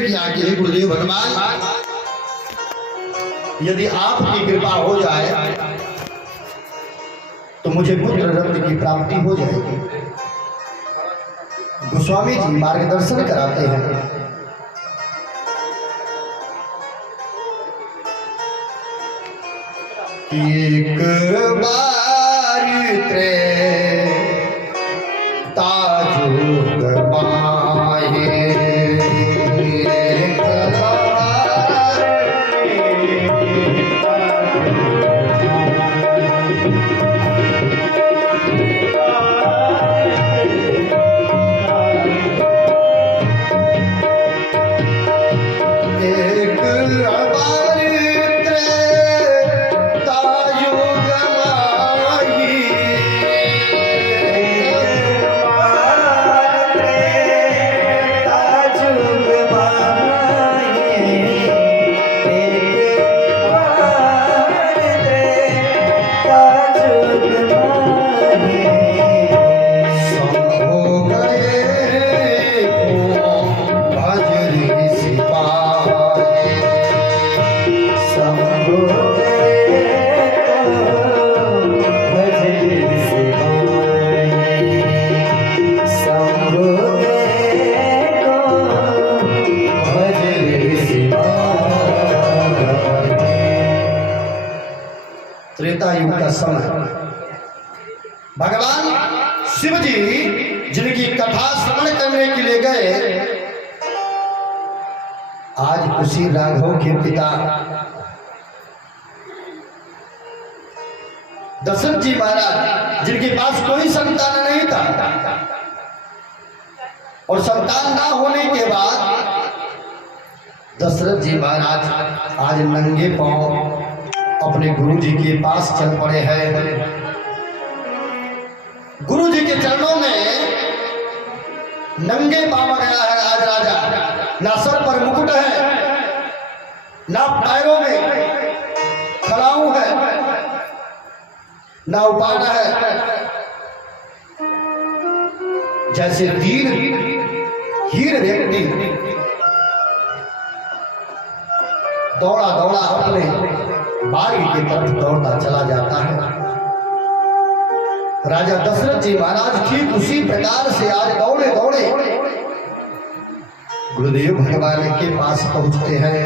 निवेदन किया कि हे गुरुदेव भगवान, यदि आपकी कृपा हो जाए तो मुझे पुत्र रत्न की प्राप्ति हो जाएगी। गोस्वामी जी मार्गदर्शन कराते हैं। एक बार ताजुग माहे, त्रेता युग का समय भगवान शिव जी जिनकी कथा श्रवण करने के लिए गए, आज उसी राघव के पिता दशरथ जी महाराज जिनके पास कोई संतान नहीं था और संतान ना होने के बाद दशरथ जी महाराज आज नंगे पांव अपने गुरु जी के पास चल पड़े हैं। गुरु जी के चरणों में नंगे पांव गया है आज राजा। ना सर पर मुकुट है, ना पैरों में खड़ाऊ है, ना उपान है। जैसे दीन हीर व्यक्ति दौड़ा दौड़ा अपने बागी की तरफ दौड़ता चला जाता है। राजा दशरथ जी महाराज ठीक उसी प्रकार से आज दौड़े दौड़े गुरुदेव भगवान के पास पहुंचते हैं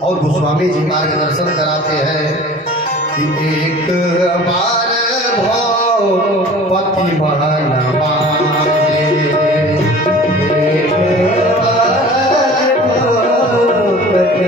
और गोस्वामी जी मार्गदर्शन कराते हैं कि एक बार भव पति मन मांगे, एक बार भव पति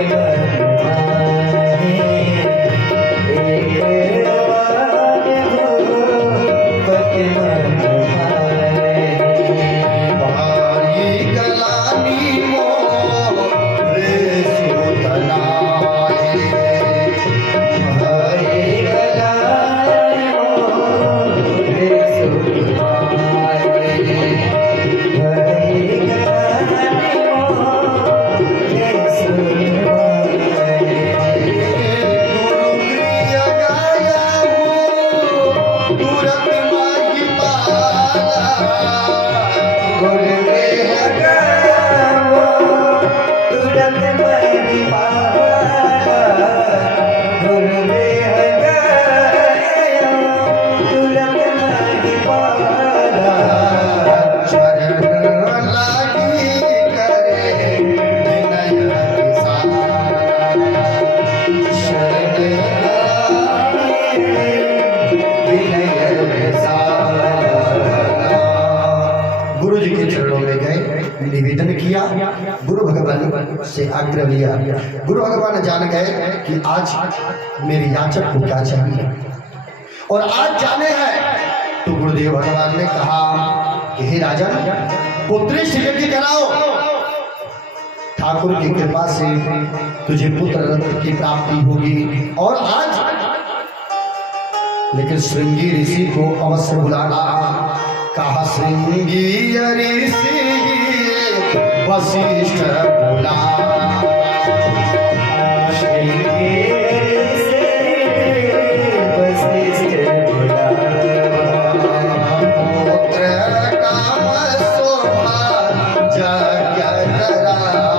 निवेदन किया, गुरु भगवान से आग्रह लिया। गुरु भगवान जान गए कि आज मेरे याचक को क्या चाहिए और आज जाने हैं। तो गुरुदेव भगवान ने कहा कि हे राजन, पुत्री यज्ञ कराओ, ठाकुर की कृपा से तुझे पुत्र रत्न की प्राप्ति होगी। और आज लेकिन श्रृंगी ऋषि को अवश्य बुलाना। कहा श्रृंगी ऋषि वशिष्ठ बुला, पुत्र काम शोभा जग करा।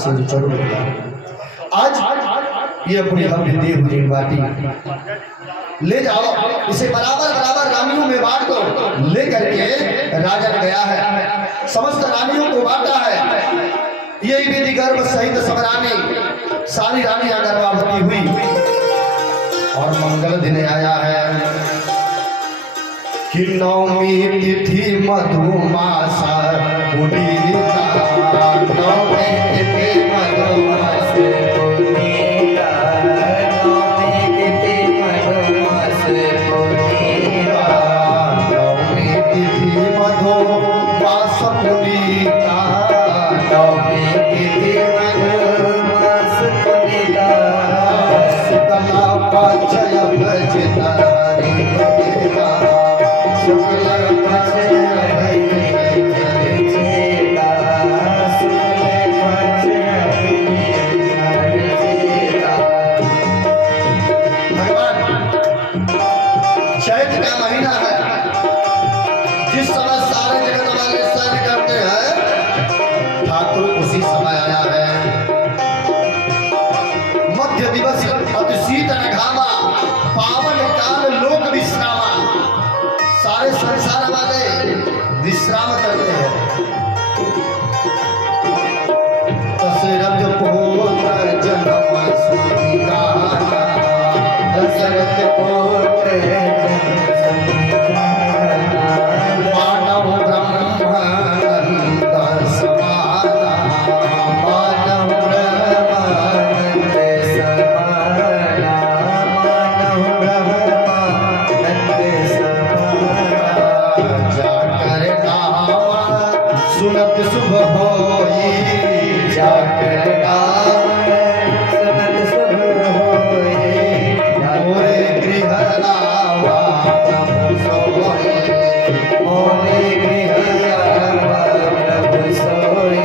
से जरूर आज ये अपनी भव्य देव जी बाटी ले जाओ, इसे बराबर बराबर रानियों में बांट दो। ले करके राजा गया है, समस्त रानियों को बांटा है। यही विधि गर्भ सहित सब रानी, सारी रानियां गर्भावती हुई और मंगल दिन आया है कि नवमी तिथि मधुमासा पुनीता, नवमी तिथि मधुमास पुनीता, नवमी तिथि मधुमास पुनीता, नवमी तिथि मधुमास पुनीता, नवमी तिथि मधुमास पुनीता, शुक्ला पाचय भजता सारे संसार वाले विश्राम करते हैं। दशरथ पुत्र जन्म सुनिकाना, दशरथ पुत्र मानव ब्रह्मानंद समाना, मानव ब्रह्मानंद समाना, मानव ब्रह्मानंद सुनत शुभ होई, जाकर सुनत शुभ होई, मोरे गृह लावा प्रभु सोई, मोरे गृह लावा प्रभु सोई,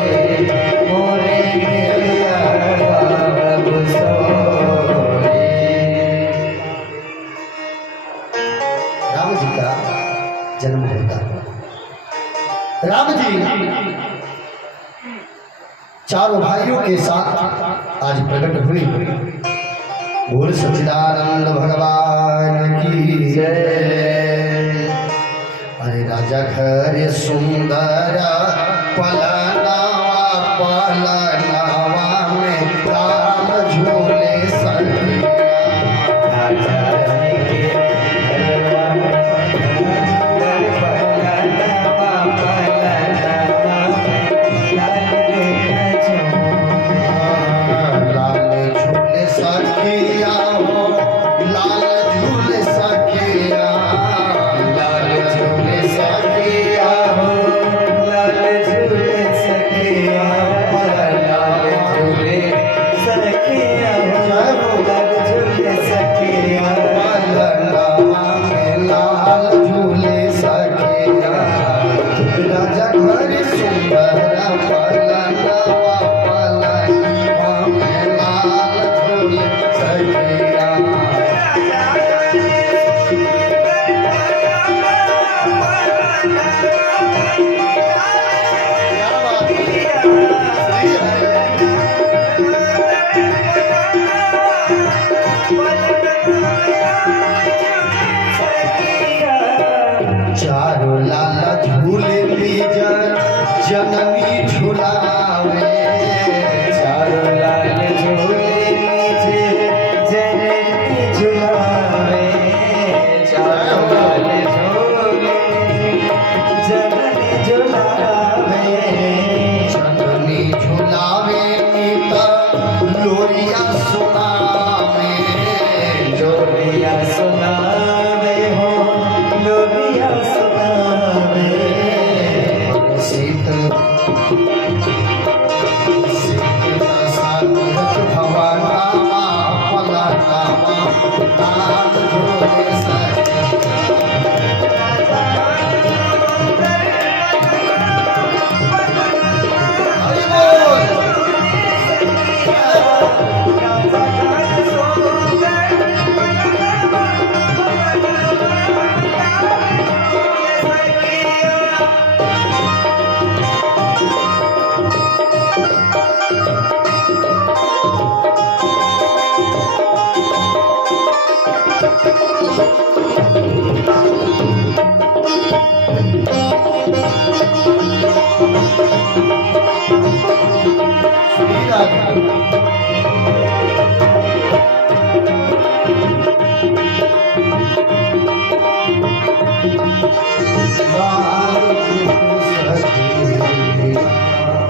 मोरे गृह लावा प्रभु सोई। राम जी का जन्म होता है। राम जी चारों भाइयों के साथ आज प्रकट हुई। बोल सच्चिदानंद भगवान की जय। अरे राजा घर सुंदर पलनावा, पलनावा में राम झूले सखिया, राजा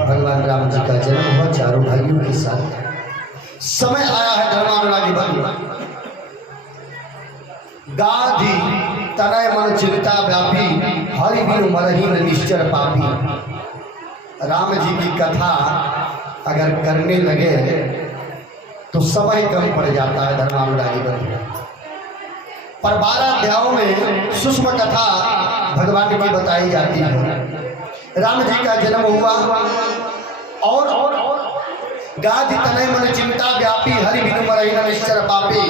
भगवान राम जी का जन्म हुआ चारों भाइयों के साथ। समय आया है धर्मानुरागी भाई, गाधी तनय मन चिंता व्यापी, हरि बिनु मरहीन निश्चर पापी। राम जी की कथा अगर करने लगे तो समय कम पड़ जाता है धर्मानुरागी भाई, पर 12 अध्यायों में सूक्ष्म कथा भगवान की बताई जाती है। राम जी का जन्म हुआ और गाधि तनय मन चिंता व्यापी, हरि बिनु मरहीन निश्चर पापी।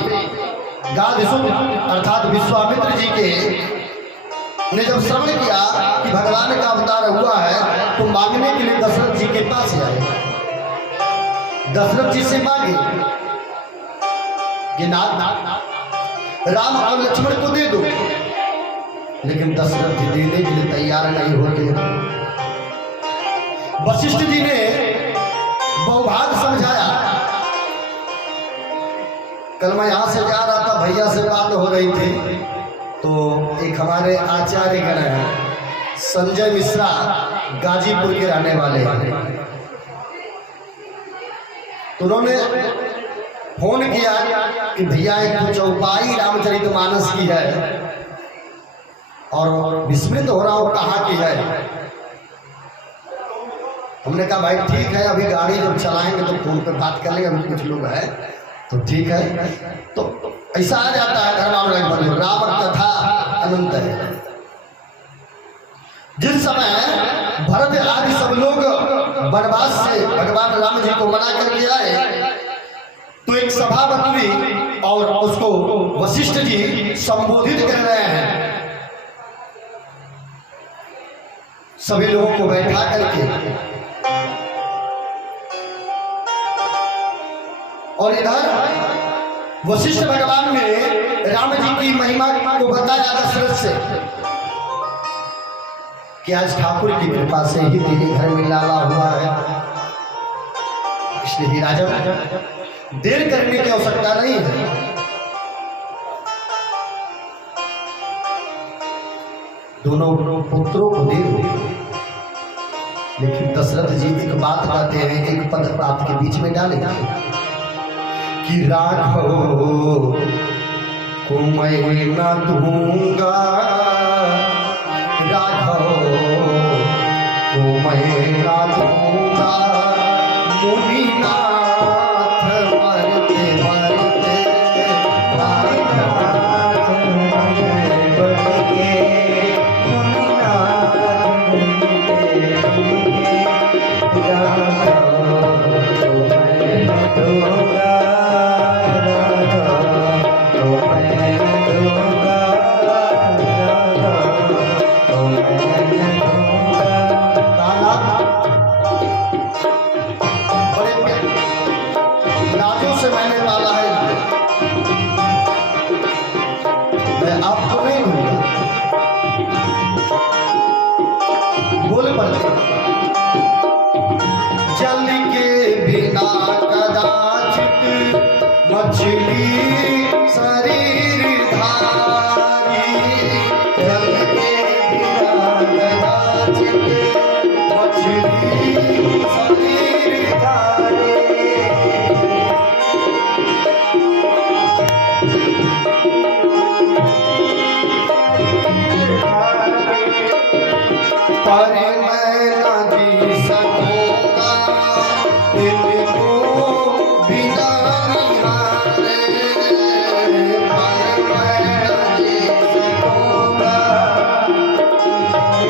गाधि अर्थात विश्वामित्र जी के ने जब श्रवण किया कि भगवान का अवतार हुआ है तो मांगने के लिए दशरथ जी के पास आए। दशरथ जी से मांगे कि नाथ राम और लक्ष्मण को दे दो, लेकिन दशरथ जी देने के लिए तैयार नहीं होते। वशिष्ठ जी ने बहुभाग समझाया। कल मैं यहां से जा रहा था, भैया से बात हो रही थी, तो एक हमारे आचार्य गण हैं संजय मिश्रा, गाजीपुर के रहने वाले हैं, तो उन्होंने फोन किया कि भैया एक तो चौपाई रामचरितमानस की है और विस्मृत हो रहा हूं कहाँ की है। हमने कहा भाई ठीक है, अभी गाड़ी जब चलाएंगे तो फोन पे बात कर लेंगे, अभी कुछ लोग हैं तो ठीक है। तो ऐसा आ जाता है धर्मानुरागी, राम कथा अनंत है। जिस समय भरत आदि सब लोग वनवास से भगवान राम जी को मना करके आए तो एक सभा बटुरी और उसको वशिष्ठ जी संबोधित कर रहे हैं। सभी लोगों को बैठा करके और इधर वशिष्ठ भगवान ने राम जी की महिमा को बताया दशरथ से कि आज ठाकुर की कृपा से ही तेरे घर में लाला हुआ है, इसलिए राजा देर करने की आवश्यकता नहीं है। दोनों पुत्रों को दे दो। लेकिन दशरथ जी एक बात कहते हैं, एक पद आपके बीच में डालेंगे कि राघव को मैं न दूंगा, राघव को मैं न दूंगा, मुनिनाथ मरते मरते जल के बिना कदाचित मछली शरीर धारी, जल के बिना कदाचित मछली शरीर धारी। पर मैं न जी सकूंगा इनको बिना निहारे, पर मैं न जी सकूंगा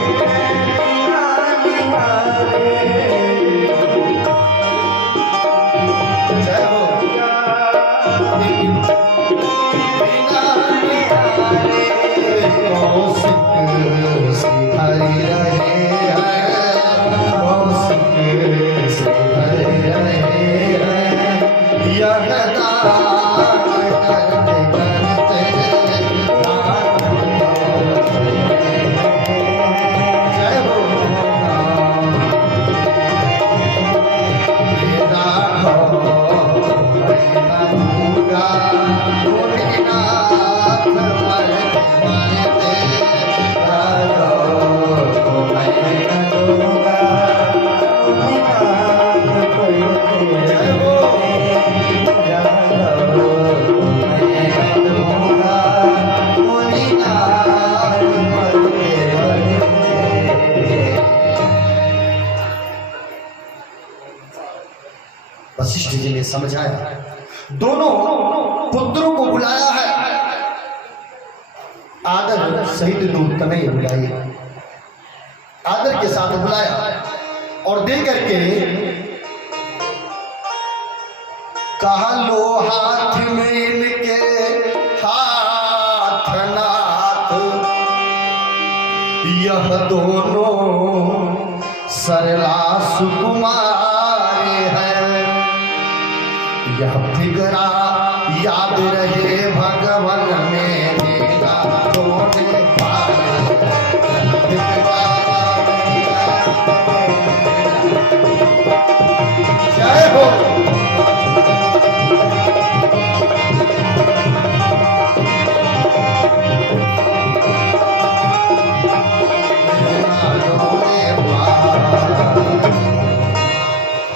बिना निहारे। जय हो बिना समझाया, दोनों पुत्रों को बुलाया है, आदर सहित दूध नहीं बुलाई, आदर के साथ बुलाया और दे करके कहा लो हाथ में इनके हाथ नाथ, यह दोनों सरला सुकुमारे हैं, यह फिगरा याद रहे भगवन में तोने पाले, जय हो।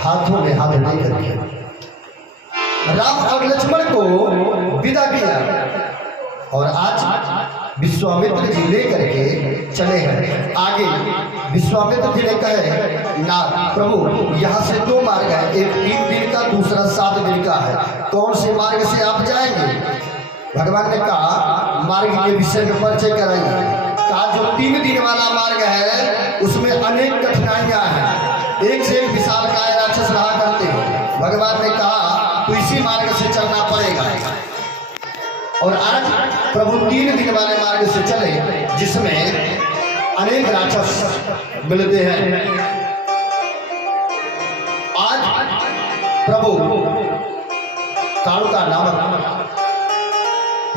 हाथों में हाथ दे करके राम और लक्ष्मण को विदा किया और आज विश्वामित्र जी लेकर के चले हैं आगे। विश्वामित्र जी ने कहे ना प्रभु, यहाँ से दो मार्ग है, एक 3 दिन का, दूसरा 7 दिन का है, कौन से मार्ग से आप जाएंगे? भगवान ने कहा मार्ग के विषय में परिचय कराइए। कहा जो 3 दिन वाला मार्ग है उसमें अनेक कठिनाइयां हैं, एक से एक विशालकाय राक्षस रहा करते हैं। भगवान ने कहा तो इसी मार्ग से चलना पड़ेगा। और आज प्रभु 3 दिन वाले मार्ग से चले जिसमें अनेक राक्षस मिलते हैं। आज प्रभु कालका नामक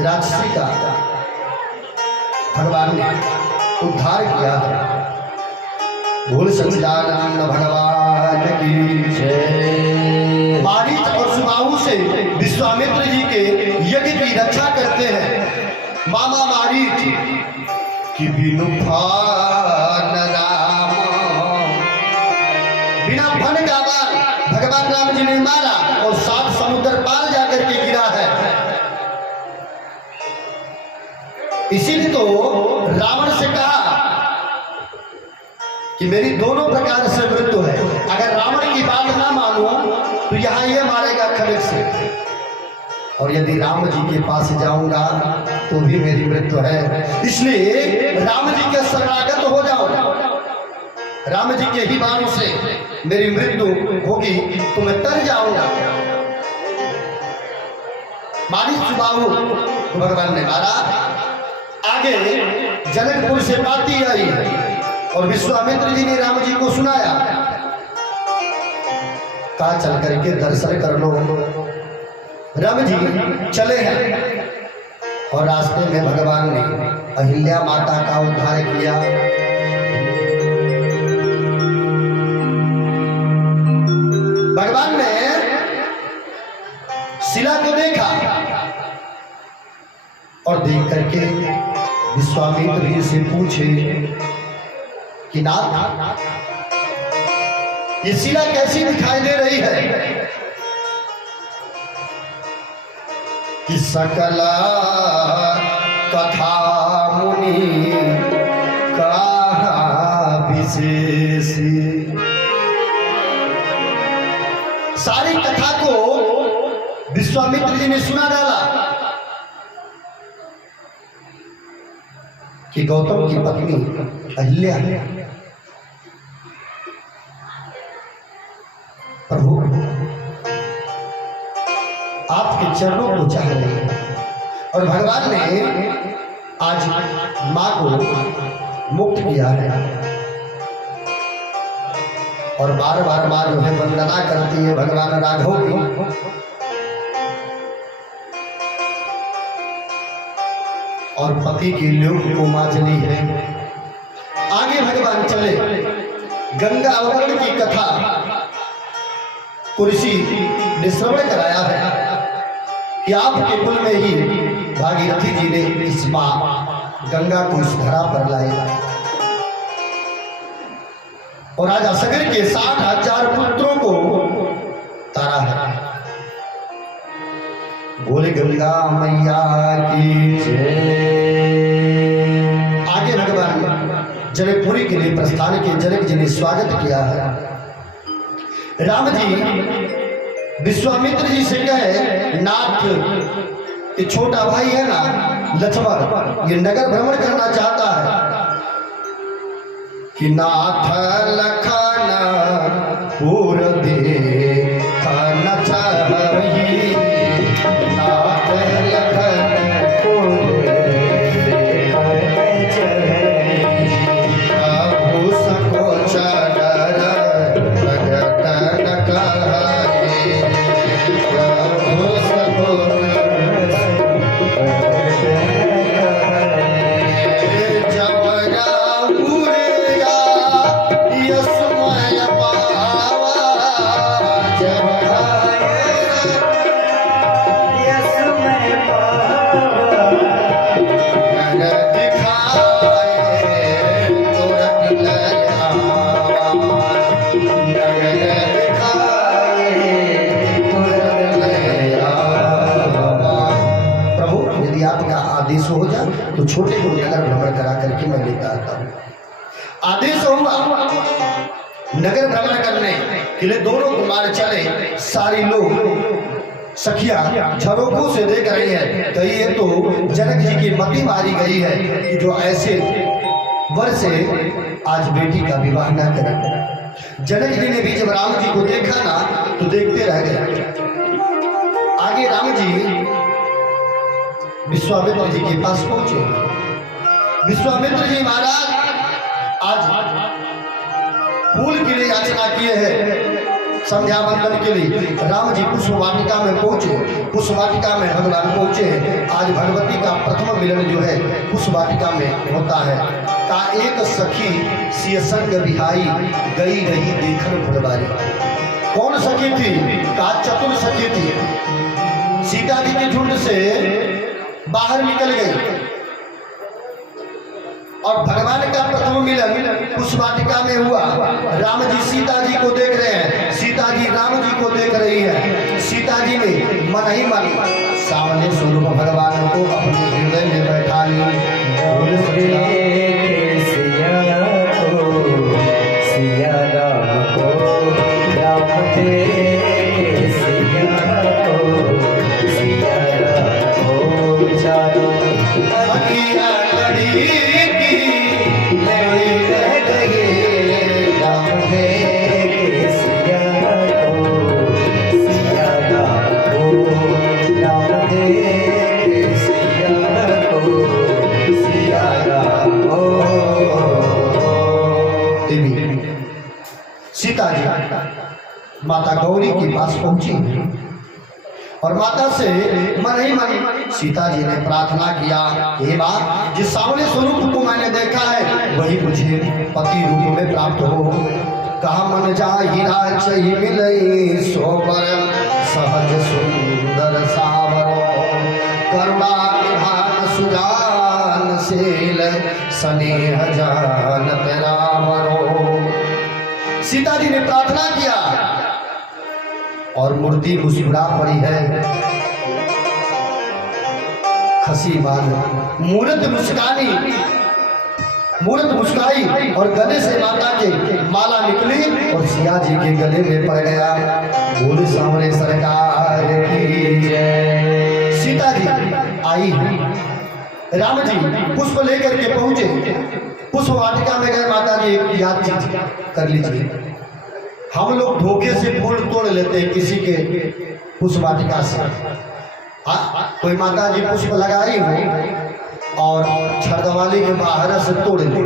राक्षसी का भगवान ने उद्धार किया है। भूल सच्चिदानंद भगवान की जय। मारीच और सुबाहु से विश्वामित्र जी के यज्ञ की रक्षा करते हैं। मामा मारीच की बिनु फान राम, बिना फन का बाण भगवान राम जी ने मारा और 7 समुद्र पार जाकर के गिरा है। इसीलिए तो रावण से कहा कि मेरी दोनों प्रकार से मृत्यु है, अगर रावण की बात ना मानो तो यहाँ ये मारेगा खड़ग से, और यदि राम जी के पास जाऊंगा तो भी मेरी मृत्यु है। इसलिए राम जी के शरणागत हो जाओ, राम जी के ही बाणों से मेरी मृत्यु होगी तो मैं तर जाऊंगा। मारी सुबाहु भगवान ने मारा। आगे जनकपुर से बाती आई और विश्वामित्र जी ने राम जी को सुनाया। कहा चल करके दर्शन कर लो। राम जी चले हैं और रास्ते में भगवान ने अहिल्या माता का उद्धार किया। भगवान ने शिला को देखा और देख करके विश्वामित्र जी से पूछे कि नाथ ये शिला कैसी दिखाई दे रही है? कि सकल कथा मुनि कहा विशेषी, सारी कथा को विश्वामित्र जी ने सुना डाला कि गौतम की पत्नी अहिल्या प्रभु आपके चरणों को चाह रही है। और भगवान ने आज मां को मुक्त किया है और बार बार मां जो है वंदना करती है भगवान राघव की। और पति की लोक को माजली है। आगे भगवान चले, गंगा अवतरण की कथा कुर्सी ने श्रवण कराया है कि आपके कुल में ही भागीरथी जी ने इस मां गंगा को इस धरा पर लाया और आज असगर के 60,000 पुत्रों को तारा है। बोले गंगा मैया की जय। आगे भगवान जनकपुरी के लिए प्रस्थान के जनक जी ने स्वागत किया है। राम जी विश्वामित्र जी से कहे, नाथ ये छोटा भाई है ना लक्ष्मण, ये नगर भ्रमण करना चाहता है कि नाथ लखन पूर देखना चाहिए, नाथ लखन पूर देखना चाहिए, प्रभु सकोच डर प्रगट न करे, प्रभु सकोच हो जाए तो छोटे को नगर भ्रमण करा करके मैं लेकर आता हूँ। आदेश हुआ नगर भ्रमण करने के लिए दोनों कुमार चले। सारी लोग सखिया झरोखों से देख रही है, कही ये तो जनक जी की मति मारी गई है कि जो ऐसे वर से आज बेटी का विवाह न करें। जनक जी ने भी जब राम जी को देखा ना तो देखते रह गए। आगे राम जी विश्वामित्र जी के पास पहुंचे। विश्वामित्र जी महाराज आज फूल के लिए याचना किए हैं संध्या वंदन के लिए। राम जी पुष्प वाटिका में पहुंचे। पुष्प वाटिका में भगवान पहुंचे हैं। आज भगवती का प्रथम मिलन जो है पुष्प वाटिका में होता है। का एक सखी सिय संग बिहाई गई रही देखन फुलवारी। कौन सखी थी? का चतुर सखी थी। सीता जी के झुंड से बाहर निकल गई और भगवान का प्रथम मिलन उस वाटिका में हुआ। राम जी सीता जी को देख रहे हैं, सीता जी राम जी को देख रही है। सीता जी ने मन ही मन सामने स्वरूप भगवान को अपने हृदय में बैठा लिया। सीता जी माता गौरी के पास पहुंची और माता से मन ही मन सीता जी ने प्रार्थना किया, हे मां, जिस सामने स्वरूप को मैंने देखा है वही मुझे पति रूप में प्राप्त हो। कहा मन जाहिरा चही मिलई सोबर सहज सुंदर सावरो, करुणा विधान सुजान सेल स्नेह जान रामरो। सीता जी ने प्रार्थना किया और मूर्ति मुस्कुरा पड़ी है। खसी बाल मूर्त मुस्कानी, मूर्त मुस्काई और गले से माता के माला निकली और सिया जी के गले में पड़ गया। बोले सामने सरकार की जय। सीता जी आई, राम जी पुष्प लेकर के पहुंचे। पुष्प वाटिका में गए। माता जी एक याद चीज कर लीजिए, हम लोग धोखे से फूल तोड़ लेते हैं किसी के पुष्प वाटिका से। कोई माता जी पुष्प लगाई हो और छरदवाली के बाहर से तोड़ ले,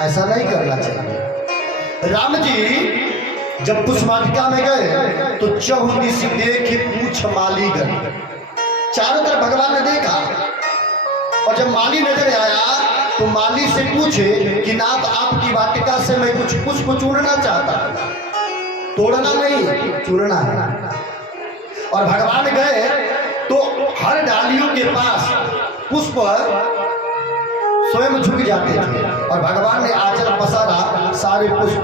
ऐसा नहीं करना चाहिए। राम जी जब पुष्प वाटिका में गए तो चहुदिश देखे पूछ माली गए। चारों तरफ भगवान ने देखा और जब माली नजर आया तो माली से पूछे कि नाथ, आपकी वाटिका से मैं कुछ पुष्प चुनना चाहता हूं। तोड़ना नहीं, चुनना है। और भगवान गए तो हर डालियों के पास पुष्प स्वयं झुक जाते थे और भगवान ने आंचल पसारा, सारे पुष्प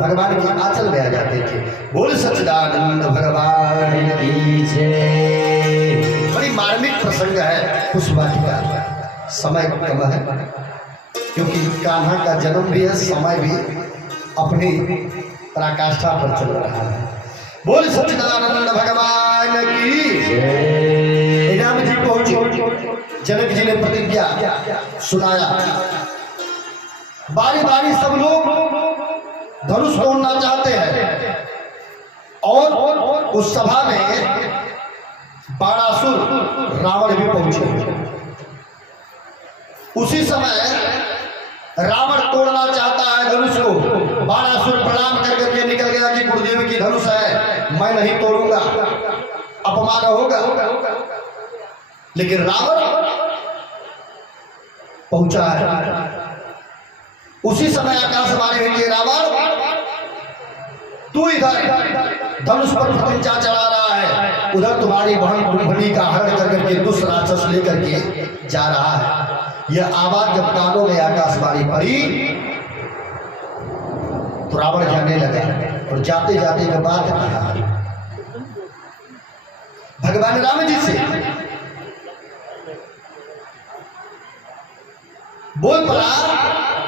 भगवान के आंचल में आ जाते थे। बोल सच्चिदानंद भगवान की जय। बड़ी मार्मिक प्रसंग है पुष्प वाटिका। समय कम है क्योंकि कान्हा का जन्म भी है, समय भी अपनी पराकाष्ठा पर चल रहा है। बोल सच्चिदानंद भगवान की। राम जी पहुंचे, जनक जी ने प्रतिज्ञा सुनाया। बारी बारी सब लोग धनुष तोड़ना चाहते हैं और उस सभा में बाणासुर रावण भी पहुंचे। उसी समय रावण तोड़ना चाहता है धनुष को। बाणासुर प्रणाम कर करके निकल गया कि गुरुदेव की धनुष है, मैं नहीं तोड़ूंगा, अपमान होगा। लेकिन रावण पहुंचा है। उसी समय आकाशवाणी हुई कि रावण तू इधर धनुष पर प्रतिज्ञा चढ़ा रहा है, उधर तुम्हारी बहन कुंभनी का हरण कर करके दुष्ट राक्षस लेकर के जा रहा है। यह आवाज जब कानों में आकाशवाणी पड़ी तो रावण जाने लगा और जाते जाते एक बात कहा भगवान राम जी से। बोल पड़ा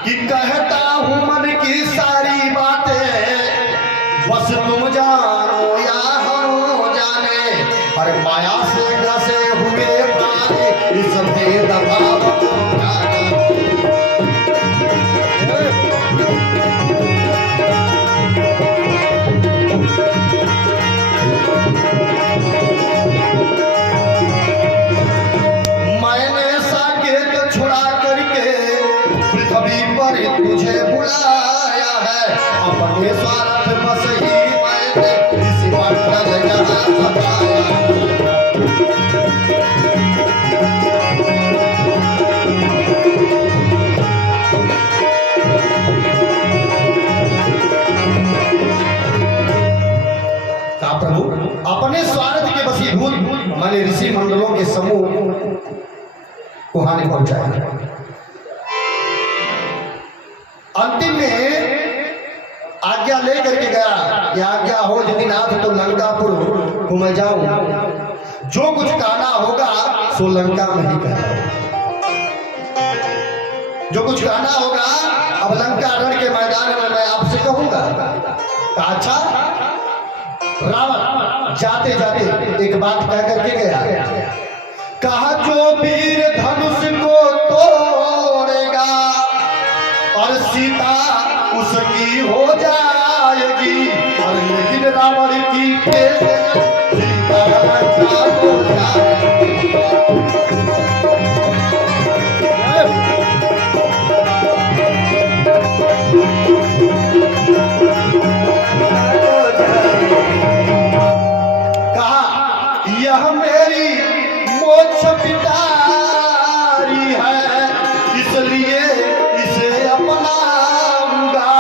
कि कहता हूं मन की सारी बातें, बस तुम जानो या हम जाने। अरे माया से ग्रसे हुए प्राणी इस भेद भाव को जाने। मैंने साकेत छुड़ा करके पृथ्वी पर तुझे बुलाया है, अपने स्वार्थ बस ही मैंने इस मंडल यहाँ सजाया। कहा प्रभु अपने स्वार्थ के वशीभूत मैंने ऋषि मंडलों के समूह को हानि पहुंचाई। अंतिम में आज्ञा लेकर के गया कि आज्ञा हो यदि नाथ तो लंकापुर को मैं जाऊं, जो कुछ कहना होगा सो लंका में ही कहना। जो कुछ कहना होगा अब लंका रण के मैदान में मैं आपसे कहूंगा। कहा अच्छा। रावण जाते जाते एक बात कह करके गया। कहा जो वीर धनुष को तोड़ेगा और सीता उसकी हो जाएगी, और लेकिन रावण की सीता लंका हो जाएगी। कहा यह मेरी मोक्ष पिटारी है, इसलिए इसे अपनाऊंगा,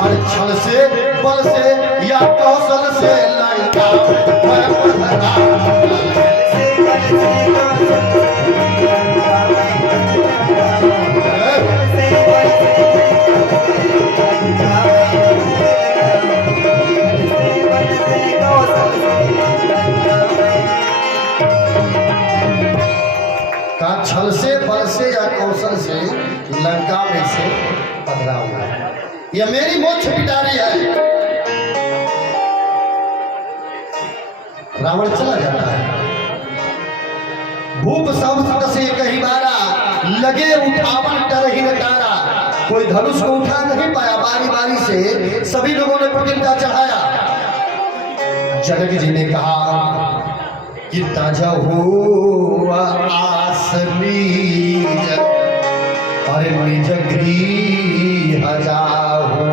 और छल से बल से या कौशल से लंका का छल से बल से या कौशल से लंका में से पधराऊंगा। यह मेरी मोक्ष पिटारी है। रावण चला जाता है। भूप सब से कही बारा, लगे उठावन डर ही नटारा। कोई धनुष को उठा नहीं पाया। बारी बारी से सभी लोगों ने प्रतिज्ञा चढ़ाया। जनक जी ने कहा कि तजहु आस नीज और निज गृह जाहु,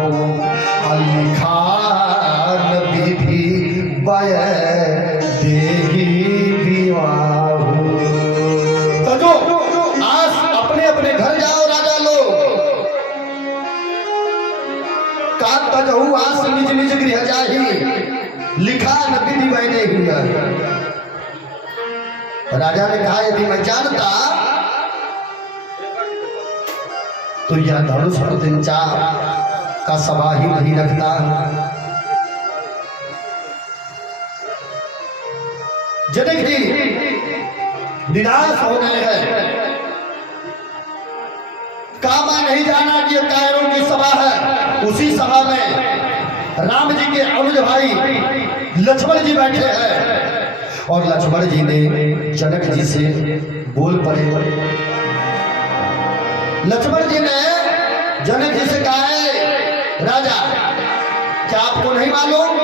अलिखान विधि बय देहि विवाहु। तजो आस अपने अपने घर जाओ राजा लोग। का तजहु आस निज निज गृह जाहि, लिखा न विधि बय देहि। राजा ने कहा यदि मैं जानता तो यह धनुष प्रतिज्ञा का सभा ही नहीं रखता। जनक जी निराश हो गए हैं। कहा मैं नहीं जाना कि यह कायरों की सभा है। उसी सभा में राम जी के अनुज भाई लक्ष्मण जी बैठे हैं और लक्ष्मण जी ने जनक जी से बोल पड़े। लक्ष्मण जी ने जनक जी से कहा है राजा, क्या आपको नहीं मालूम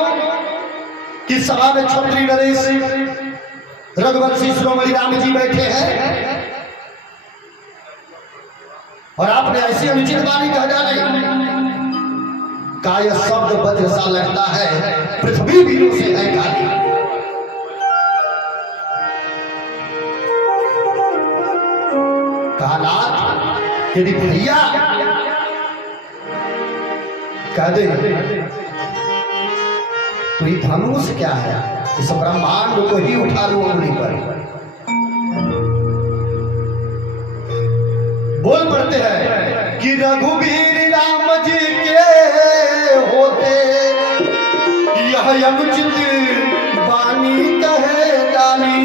कि सभा में क्षत्रिय नरेश रघुवंशी शिरोमणि राम जी बैठे हैं और आपने ऐसी अनुचित वाणी कह डाली। का यह शब्द वज्र सा लगता है, पृथ्वी वीरों से है खाली। कानाथ यदि भैया कह दे तो ये धनुष क्या है, इस ब्रह्मांड को ही उठा लो उंगली पर। बोल पड़ते हैं कि रघुवीर राम जी के होते यह अनुचित वाणी कहे डाली,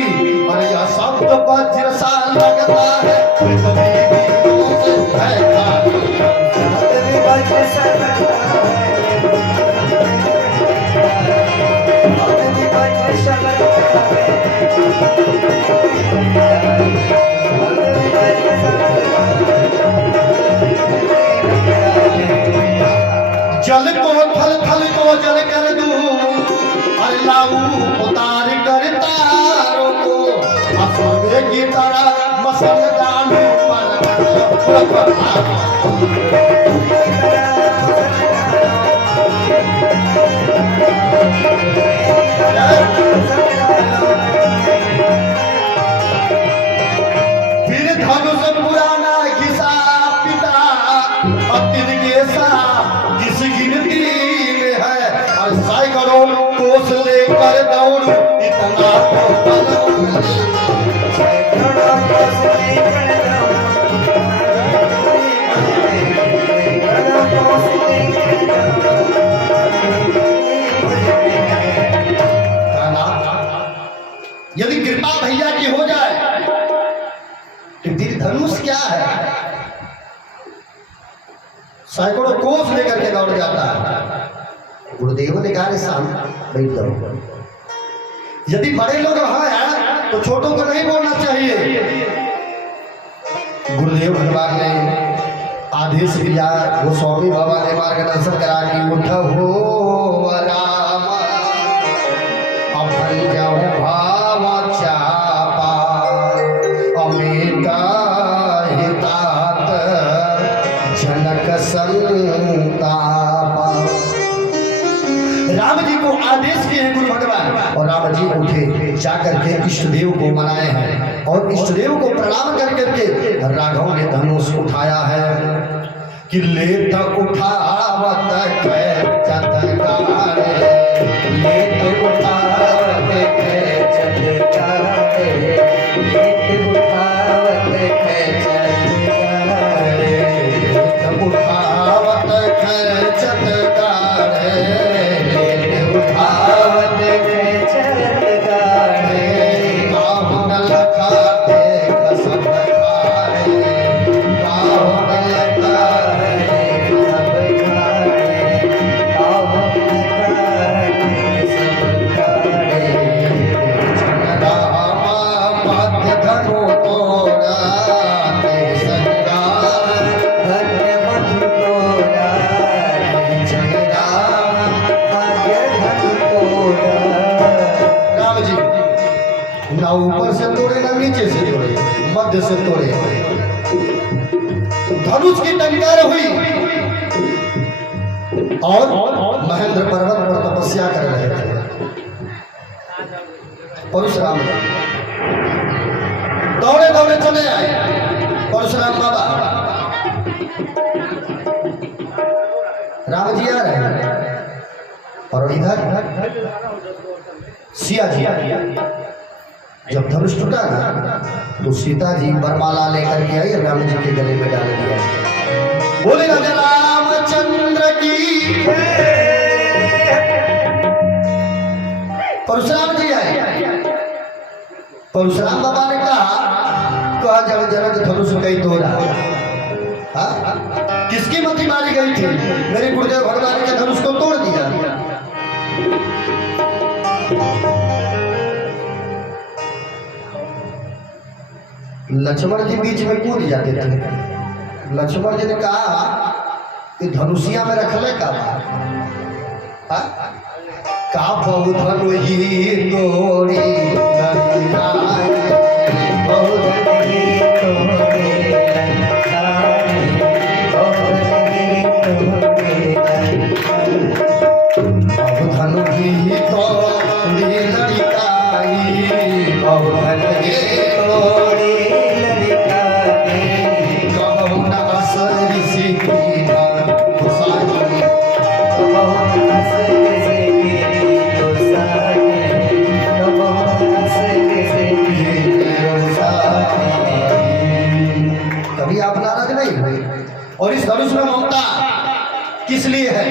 और यह शब्द वज्र सा लगता है, पृथ्वी वीरों से है खाली। वज्र सा लगता है, वज्र सा लगता है, जल को थल थल को जल कर दूं, अल्लाह उतार कर तारों को, असुर की तरह मसल डालूं फिर धनुष पुराना घिसा पिता अतिर के सा जिस गिनती में है, और सैकड़ों कोस लेकर दौड़ू इतना यदि कृपा भैया की हो जाए तो फिर धनुष क्या है, सैकड़ों कोस लेकर के दौड़ जाता है। गुरुदेव ने कहा शांत बैठ जाओ, यदि बड़े लोग हैं तो छोटों को नहीं बोलना चाहिए। गुरुदेव भगवान ने आदेश किया, गोस्वामी बाबा ने मार्गदर्शन करा कि उठ हो राम अपन जाओ भाव चापा अमित हितात जनक संतापा। राम जी को आदेश किए हैं गुरु भगवान, और राम जी उठे जाकर के इष्ट देव को मनाए हैं, और इष्ट देव को प्रणाम कर करके राघव ने धनुष उठाया है कि लेत उठावत चतकारे, लेत उठावत चतकारे, लेत उठावत चतकारे, लेत उठावत चतकारे, लेत उठावत चतकारे, काहुन लखाते कसम खारे, काहुन लखाते ऊपर से तोड़े ना नीचे से तोड़े, मध्य से तोड़े। धनुष की टंकार हुई और महेंद्र पर्वत पर तपस्या कर रहे थे परशुराम। दौड़े दौड़े चले आए परशुराम बाबा। राम जी आ रहे हैं और इधर सिया जी। जब धनुष टूटा ना तो सीता जी वरमाला लेकर के आई, राम जी के गले में डाल दिया। बोले राजा रामचंद्र की। परशुराम जी आए। परशुराम बाबा ने कहा जब जनक धनुष कई तोड़ा, किसकी मति मारी गई थी? मेरे गुरुदेव भगवान के धनुष को तोड़ दिया। लक्ष्मण जी बीच में कूद जाते थे। लक्ष्मण जी ने कहा कि धनुषिया में रख ले का बहु धनु ही तोड़ी धनु ही तोड़ी लड़िकाई बहु धनु तोड़ी कभी आप नाराज नहीं हुए। और इस धनुष में ममता किस लिए है?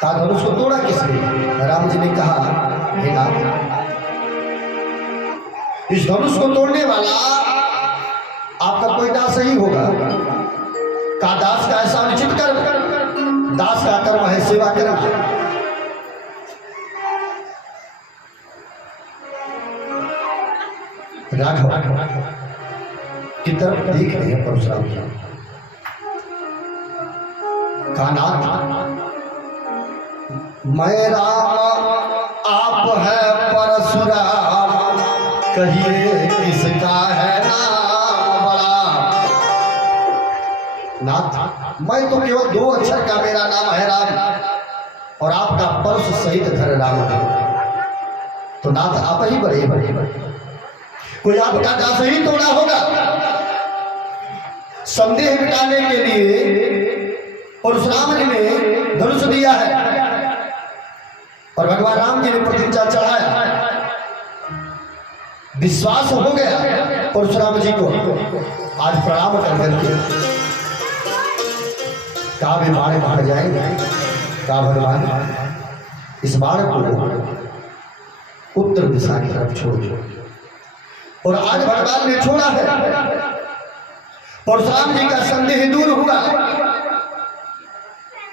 का धनुष को तोड़ा किस लिए? राम जी ने कहा हे नाथ, इस धनुष को तोड़ने वाला आपका कोई दास ही होगा। का दास का ऐसा अनुचित कर्म, दास का कर्म है सेवा करना। राघव की तरफ देख रहे हैं परशुराम जी। कानाथ मैं राम आप है परशुराम, कहिए किसका है नाम बड़ा। नाथ मैं तो केवल 2 अक्षर का मेरा नाम है राम, और आपका परशु सहित धर राम है। तो नाथ आप ही बड़े बड़े, कोई आपका दास ही तोड़ा होगा। संदेह मिटाने के लिए परशुराम जी ने धनुष दिया है और भगवान राम जी ने प्रतिज्ञा चढ़ाया। विश्वास हो गया परशुराम जी को। आज प्रणाम कर करके का भी बाण भाग जाएंगे। का भगवान इस बाण को उत्तर दिशा की तरफ छोड़ दो। और आज भगवान ने छोड़ा है। परशुराम जी का संदेह दूर हुआ।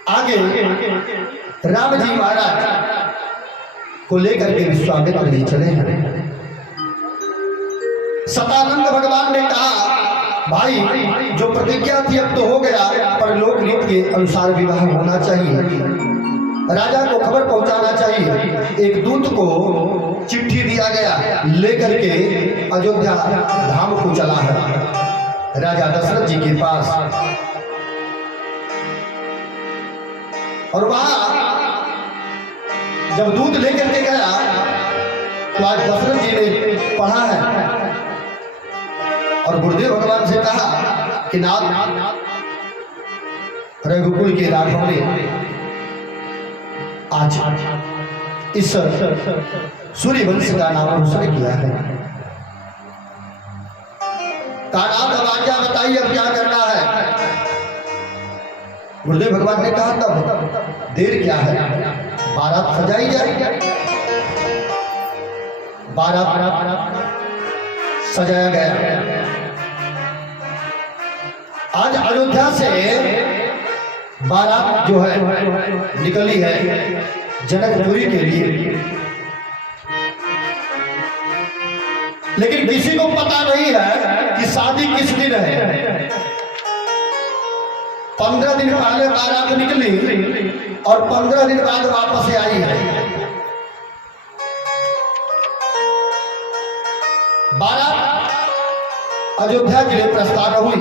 आगे राम जी महाराज को लेकर के विश्वामित्र जी चले हैं। सतानंद भगवान ने कहा भाई जो प्रतिज्ञा थी अब तो हो गया, पर लोक रीत के अनुसार विवाह होना चाहिए। राजा को खबर पहुंचाना चाहिए। एक दूत को चिट्ठी दिया गया, लेकर के अयोध्या धाम को चला है राजा दशरथ जी के पास। और वहां जब दूत लेकर के गया तो आज दशरथ जी ने पढ़ा है और गुरुदेव भगवान से कहा कि नाथ रघुकुल के राघव ने आज इस सूर्यवंश का नाम रोशन किया है। कानाथ अब आज्ञा बताइए अब क्या करना है। गुरुदेव भगवान ने कहा तब देर क्या है, बारात सजाई जाए। बारात सजाया गया। आज अयोध्या से बारात जो है निकली है जनकपुरी के लिए, लेकिन किसी को पता नहीं है कि शादी किस दिन है। 15 दिन पहले बारात निकली और 15 दिन बाद वापस आई है। बारात अयोध्या के लिए प्रस्थान हुई,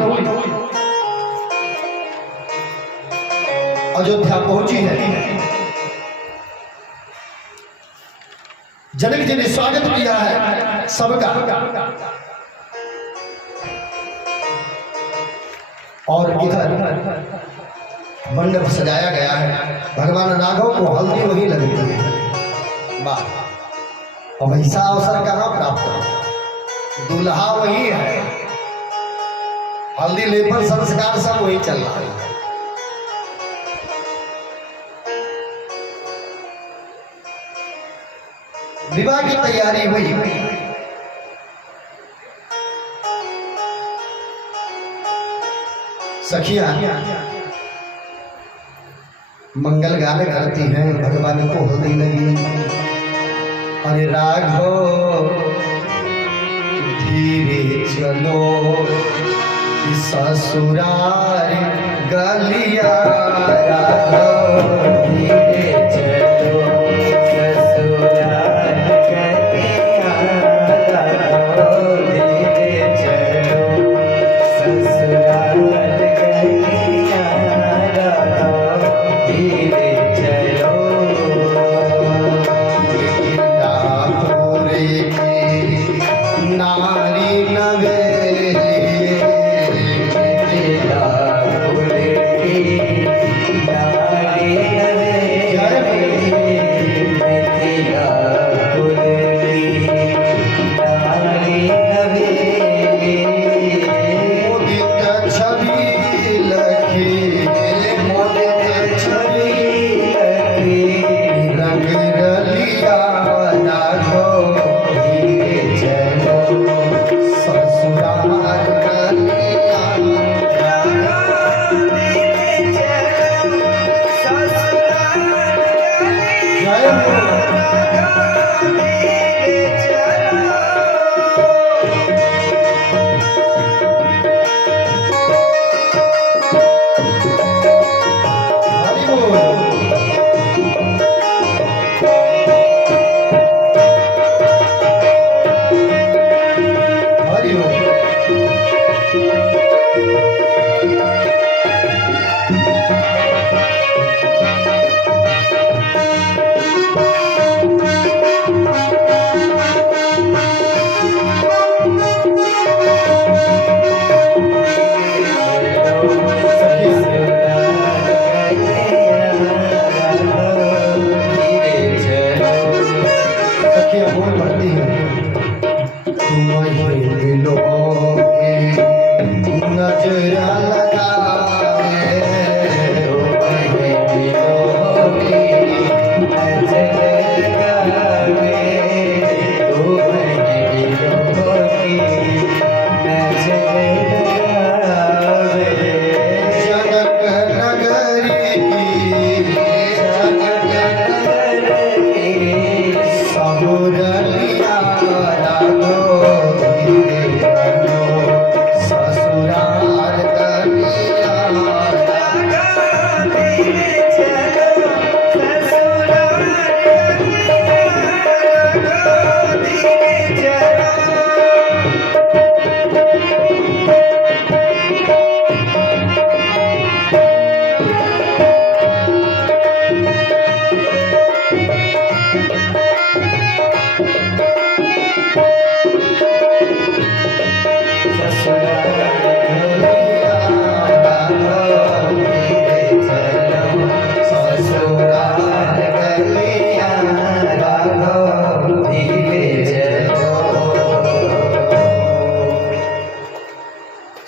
अयोध्या पहुंची है। जनक जी ने स्वागत किया है सबका, और इधर मंडप सजाया गया है। भगवान राघव को हल्दी वही लगती है। वाह, और ऐसा अवसर कहाँ प्राप्त हो, दूल्हा वही है, हल्दी लेपन संस्कार सब वही चल रहा है। विवाह की तैयारी हुई। सखियां मंगल गाने करती हैं, भगवान को होने लगी। अरे राघव धीरे चलो ससुराल गलिया, राघव धीरे चलो ससुराल गलिया, राघव धीरे चलो ससुराल गलिया, राघव धीरे चलो। पूरे की नारी नवेली,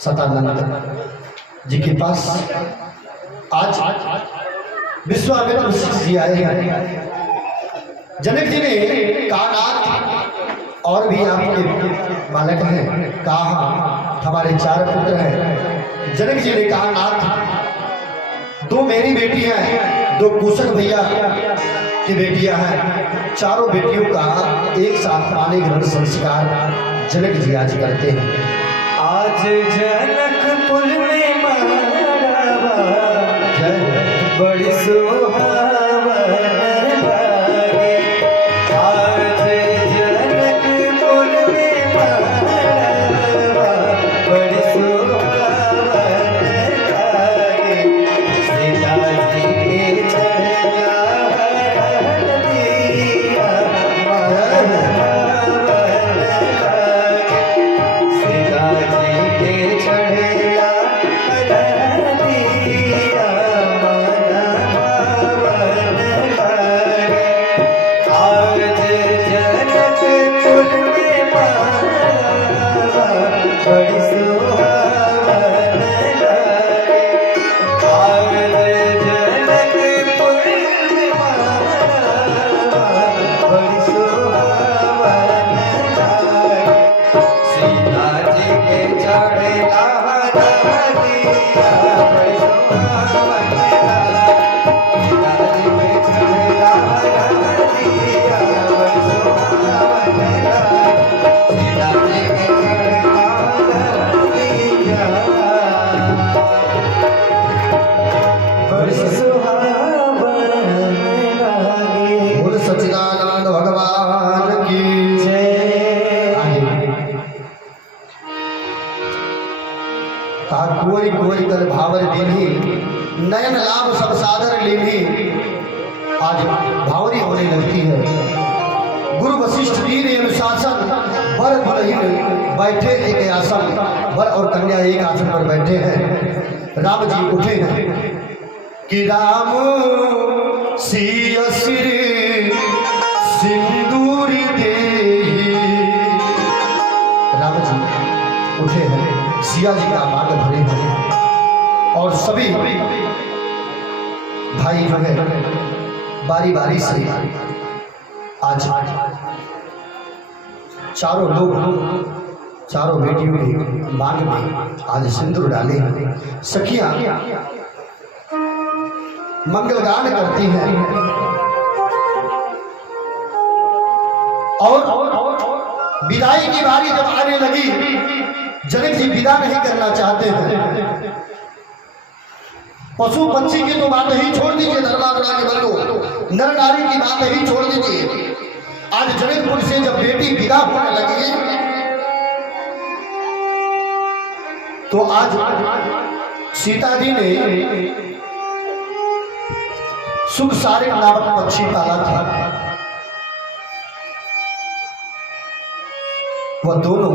सतानंद जी के पास आज विश्वामित्र जी आए हैं। जनक जी ने कहा नाथ और भी आपके बालक हैं, कहा हमारे 4 पुत्र हैं। जनक जी ने कहा नाथ 2 मेरी बेटी हैं, 2 कुशक भैया की बेटियां हैं। चारों बेटियों का एक साथ पानी ग्रहण संस्कार जनक जी आज करते हैं। आज जनकपुर में मारावा बड़ी सुहावन लागे। आज जनकपुर में मारावा बड़ी सुहावन लागे। सीता जी के चढ़िया हरदिया मारावन लागे। सीता जी के चढ़िया हरदिया मारावन लागे। आज जनकपुर में मारावा बड़ी सुहावन लागे। आज जनकपुर में मारावा बड़ी सुहावन लागे। सीता जी के चढ़िया हरदिया बड़ी सुहावन लागे। कहा कुंवरी कुंवरी कर भावर दीनी, नयन लाभ सब सादर लीनी। आज भावरी होने लगती है। गुरु वशिष्ठ दीन अनुशासन, वर दुल्हन बैठे एक आसन, वर और कन्या एक आसन पर बैठे हैं। राम जी उठे हैं कि राम सिय सिर सिंदूर देहि। राम जी उठे हैं, सिया जी का मार्ग धरे हैं और सभी भाई जो है बारी बारी से आज चारों लोग चारों बेटियों के मांग में आज सिंदूर डाले। सखियां मंगलगान करती हैं और विदाई की बारी जब आने लगी, जनक जी विदा नहीं करना चाहते हैं। पशु पक्षी की तो बात ही छोड़ दीजिए, दरबार के बंधु, नर नारी की बात ही छोड़ दीजिए। आज जनकपुर से जब बेटी विदा होने लगी तो आज सीता जी ने सुख सारे नामक पक्षी पाला था। वह दोनों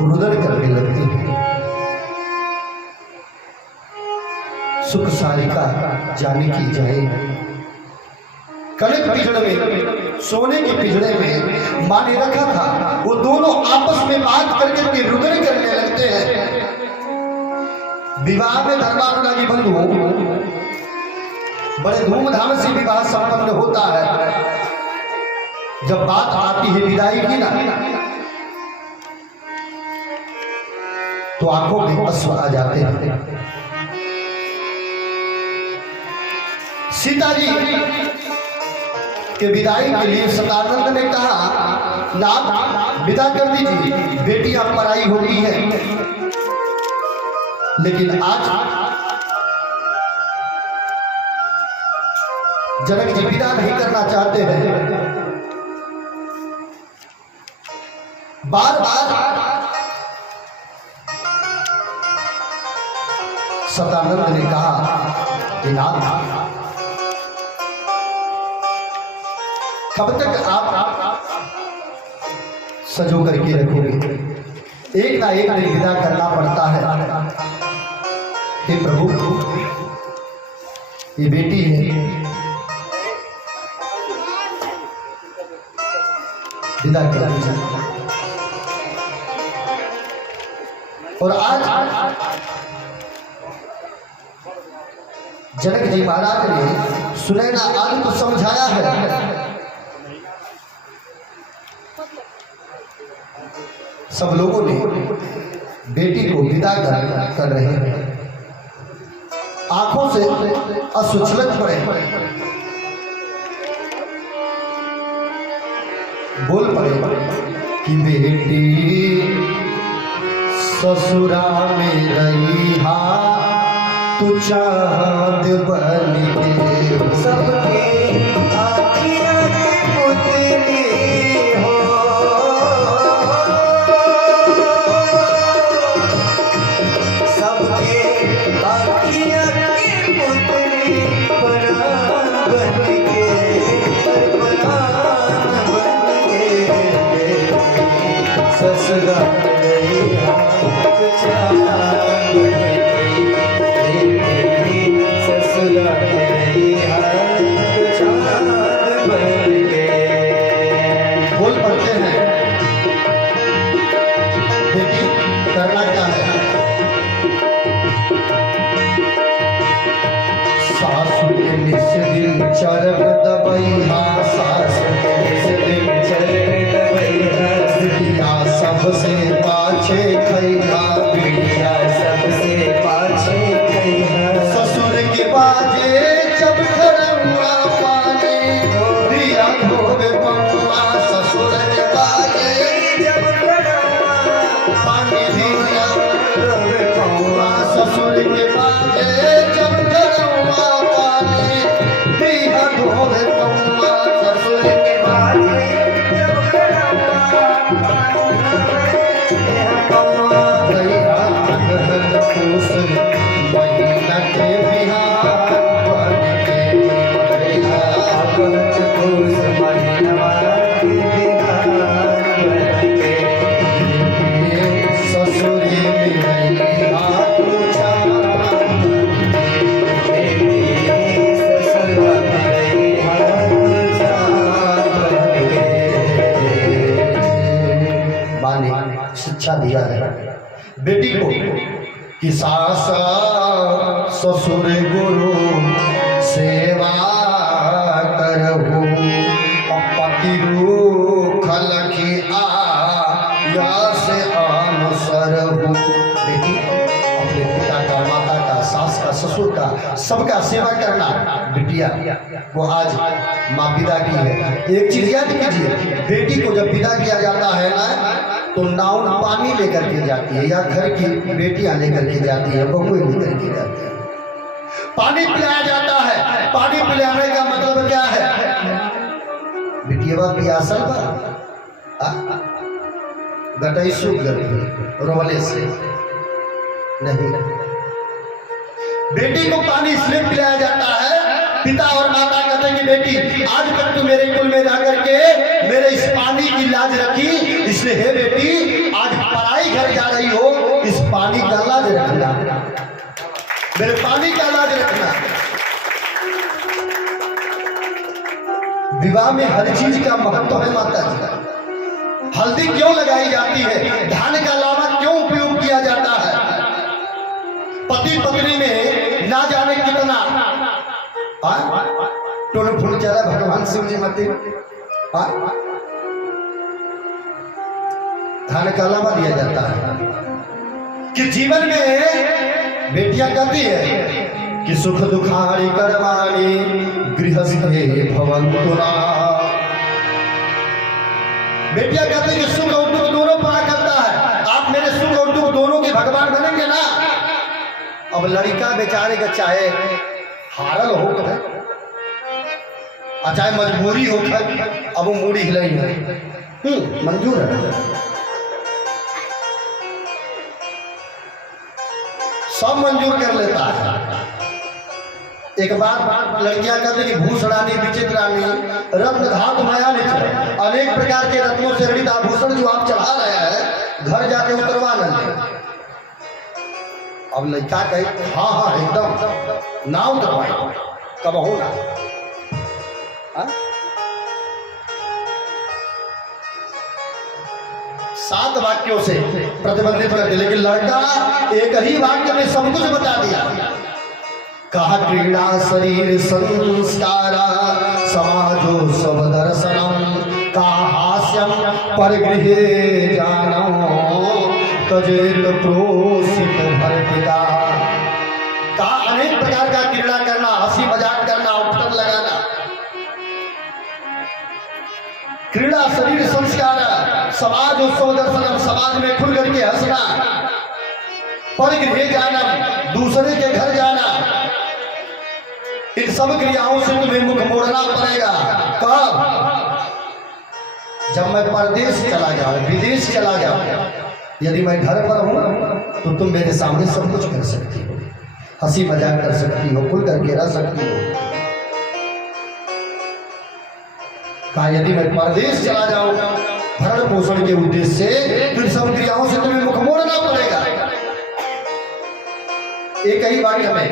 रुदन करने लगती हैं। सुख सारिका जाने की जाए, कनक पिजड़े में, सोने के पिजड़े में मां ने रखा था। वो दोनों आपस में बात करके रुदन करने लगते हैं। विवाह में धर्मात्मा की बंधु बड़े धूमधाम से विवाह संपन्न होता है। जब बात आती है विदाई की ना, तो आंखों में अश्रु आ जाते हैं। सीता जी के विदाई के लिए सतानंद ने कहा, नाथ विदा कर दीजिए, बेटियां पराई होती हैं। लेकिन आज जनक जी विदा नहीं करना चाहते हैं। बार बार सतानंद ने कहा कि नाथ कब तक आप सजो करके रखोगे, एक ना एक दिन विदा करना पड़ता है। हे प्रभु, ये बेटी है, विदा कर दीजिए। और आज जनक जी महाराज ने सुनैना आदि को समझाया है। सब लोगों ने बेटी को विदा कर रहे हैं। आंखों से अश्रु छलक पड़े, बोल पड़े कि बेटी ससुरा में रही हा, तू चाँद बन के सबके आँखियाँ के पुतली हो, सबके आँखियाँ के पुतली परान बन के, परान बन के ससुरा गई हाथ चाँद ससुरा गई हाथ चाँद बन के। बोल पड़ते हैं, बेटी करना क्या है। सासु के निस दिल चरण दबैहा, सासु के निस दिल चरण दबैहा, बिटिया सबसे पाछे खैहा, बिटिया सबसे पाछे खैहा। ससुर के बाजे जब घरवा पानी, दिया धोबे पौआ, ससुर के बाजे जब घरवा पानी दिया धोबे पौआ, ससुर के बाजे जब घरवा पानी, दिया धोबे पौआ, ससुर के बाजे जब कि सास ससुर गुरु सेवा करहु पति रूख लखी से अनुसरहु। बेटी अपने पिता का, माता का, सास का, ससुर का, सबका सेवा करना। बिटिया वो आज माँ विदा की है। एक चीज याद कीजिए, बेटी को जब विदा किया जाता है ना तो नाव पानी लेकर के जाती है, या घर की बेटियां लेकर के जाती है, बहुएं लेकर के जाती है। पानी पिलाया जाता है। पानी पिलाने का मतलब क्या है? बिटिया पियासल बा गटई सूख गई रोले से नहीं। बेटी को पानी इसलिए पिलाया जाता है, पिता और माता कहते हैं कि बेटी आज तक तू मेरे कुल में रह करके मेरे इस पानी की लाज रखी, इसलिए हे बेटी आज पराई घर जा रही हो, इस पानी का लाज रखना, मेरे पानी का लाज रखना। विवाह में हर चीज का महत्व है माता जी। हल्दी क्यों लगाई जाती है? धान का लावा क्यों उपयोग किया जाता है? पति पत्नी में ना जाने कितना टोन फूल चला भगवान शिव जी मत धान का लावा दिया जाता है कि जीवन में बेटियां कहती है कि सुख दुखारी करवाणी गृहस्थे भवन्तु ना। बेटियां कहती है कि सुख और दुख दोनों पार करता है, आप मेरे सुख और दुख दोनों के भगवान बनेंगे ना। अब लड़का बेचारे का चाहे हारल हो चाहे मजबूरी हो, अब वो मूड़ी हिलाई है, मंजूर है, सब मंजूर कर लेता है। एक बार लड़कियां कहते कि भूषणानी विचित्रानी रत्न धातु माया निचले, अनेक प्रकार के रत्नों से रचित आभूषण जो आप चढ़ा रहे हैं घर जाके उतरवा लेंगे। अब लड़का कहे हाँ हाँ एकदम ना उतरवाए, कब होगा? 7 वाक्यों से प्रतिबंधित कर दिया, लेकिन लड़का एक ही वाक्य में सब कुछ बता दिया। कहा क्रीड़ा शरीर संस्कारा समाजो सब दर्शनम का हास्यम परगृहे जानो तजेत प्रोसित भर्तिका। का अनेक प्रकार का क्रीड़ा करना, हंसी मजाक करना, उपटन लगाना। क्रीड़ा शरीर संस्कार समाज उत्सव दर्शनम, समाज में खुल करके हंसना। परगृहे जाना, दूसरे के घर जाना। इन सब क्रियाओं से तुम्हें मुख मोड़ना पड़ेगा। कब? जब मैं परदेश चला जाऊं, विदेश चला जाऊं। यदि मैं घर पर हूं तो तुम मेरे सामने सब कुछ कर सकती हो, हंसी मजाक कर सकती हो, खुल करके रह सकती हो। कहा यदि मैं परदेश चला जाऊं भरण पोषण के उद्देश्य से, तो इन सब क्रियाओं से तुम्हें मुख मोड़ना पड़ेगा। एक ही वाक्य में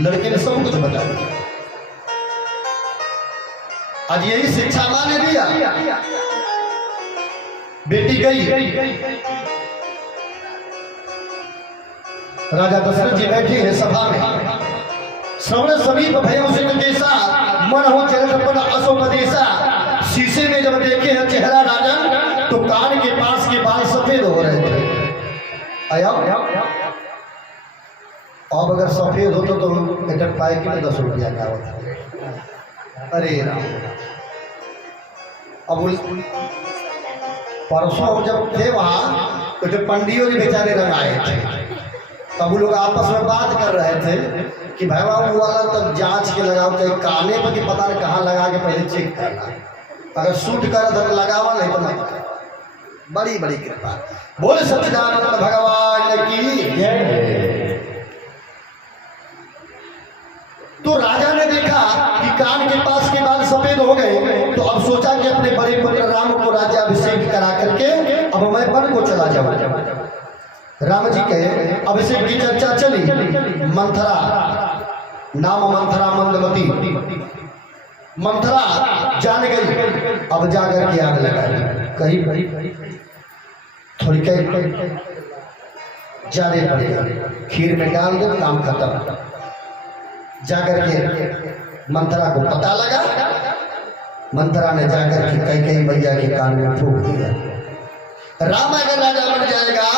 लड़के ने सब कुछ बता दिया। आज यही शिक्षा मां ने दिया। बेटी गई, राजा दशरथ जी बैठे हैं सभा में। श्रवण समीप भयों से जैसा मन हो चरित्रपन असोपदेशा। शीशे में जब देखे हैं चेहरा राजन, तो कान के पास के बाल सफेद हो रहे थे। अब अगर सफेद होता तो एक पाए के 10 रुपया का होता। अरे राम, अब परसों हम जब थे वहां तो जो पंडियों जी बेचारे रंग आए थे, तब वो लोग आपस में बात कर रहे थे कि भाई बाबू वाला तब जांच के लगाओ, चाहे काने पर कि पता नहीं कहाँ लगा के पहले चेक करना। अगर सूट कर तो लगावा, नहीं तो नहीं। बड़ी बड़ी कृपा। बोले सच्चिदानंद भगवान की जय। तो राजा ने देखा कि कान के पास के बाल सफेद हो गए, तो अब सोचा कि अपने बड़े पुत्र राम को राज्याभिषेक करा करके अब मैं वन को चला जाऊं। राम जी कहे अभिषेक की चर्चा चली। मंथरा, नाम मंथरा मंदमती, मंथरा जान गई। अब जाकर के आग लगाई। कहीं थोड़ी ज्यादा पड़ेगा, खीर में डाल दो, काम खत्म। जाकर के मंथरा को पता लगा, मंथरा ने जाकर के कैकेयी मैया के कान में फूंक दिया, राम अगर राजा बन जाएगा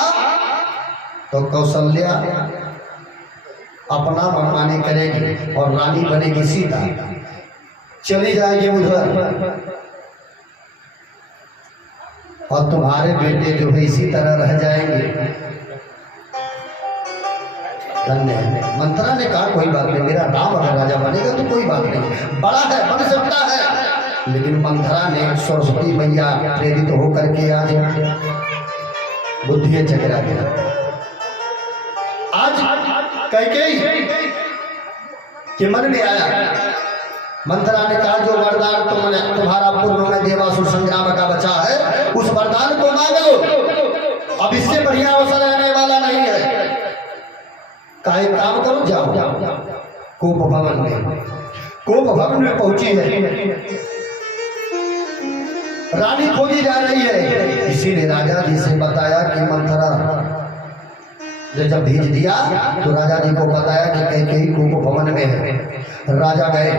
तो कौशल्या अपना मनमानी करेगी और रानी बनेगी सीता, चली जाएगी उधर, और तुम्हारे बेटे जो है इसी तरह रह जाएंगे। मंथरा ने कहा कोई बात नहीं, मेरा राम अगर राजा बनेगा तो कोई बात नहीं, बड़ा है, बन सकता है। लेकिन मंथरा ने सरस्वती मैया प्रेरित होकर के आज बुद्धि चकरा दिया। आज कैकेयी के मन में आया, मंथरा ने कहा जो वरदान तुम्हारा पूर्व में देवासुर संग्राम का बचा है उस वरदान को मांग लो, अब इससे बढ़िया अवसर रहने वाला नहीं है। का एक काम करो, जाओ कोप भवन में, कोप भवन में पहुंची है, रानी खोजी जा रही है। किसी ने राजा जी से बताया कि मंथरा ने जब भेज दिया तो राजा जी को बताया कि कैकेयी कोप भवन में है। राजा गए,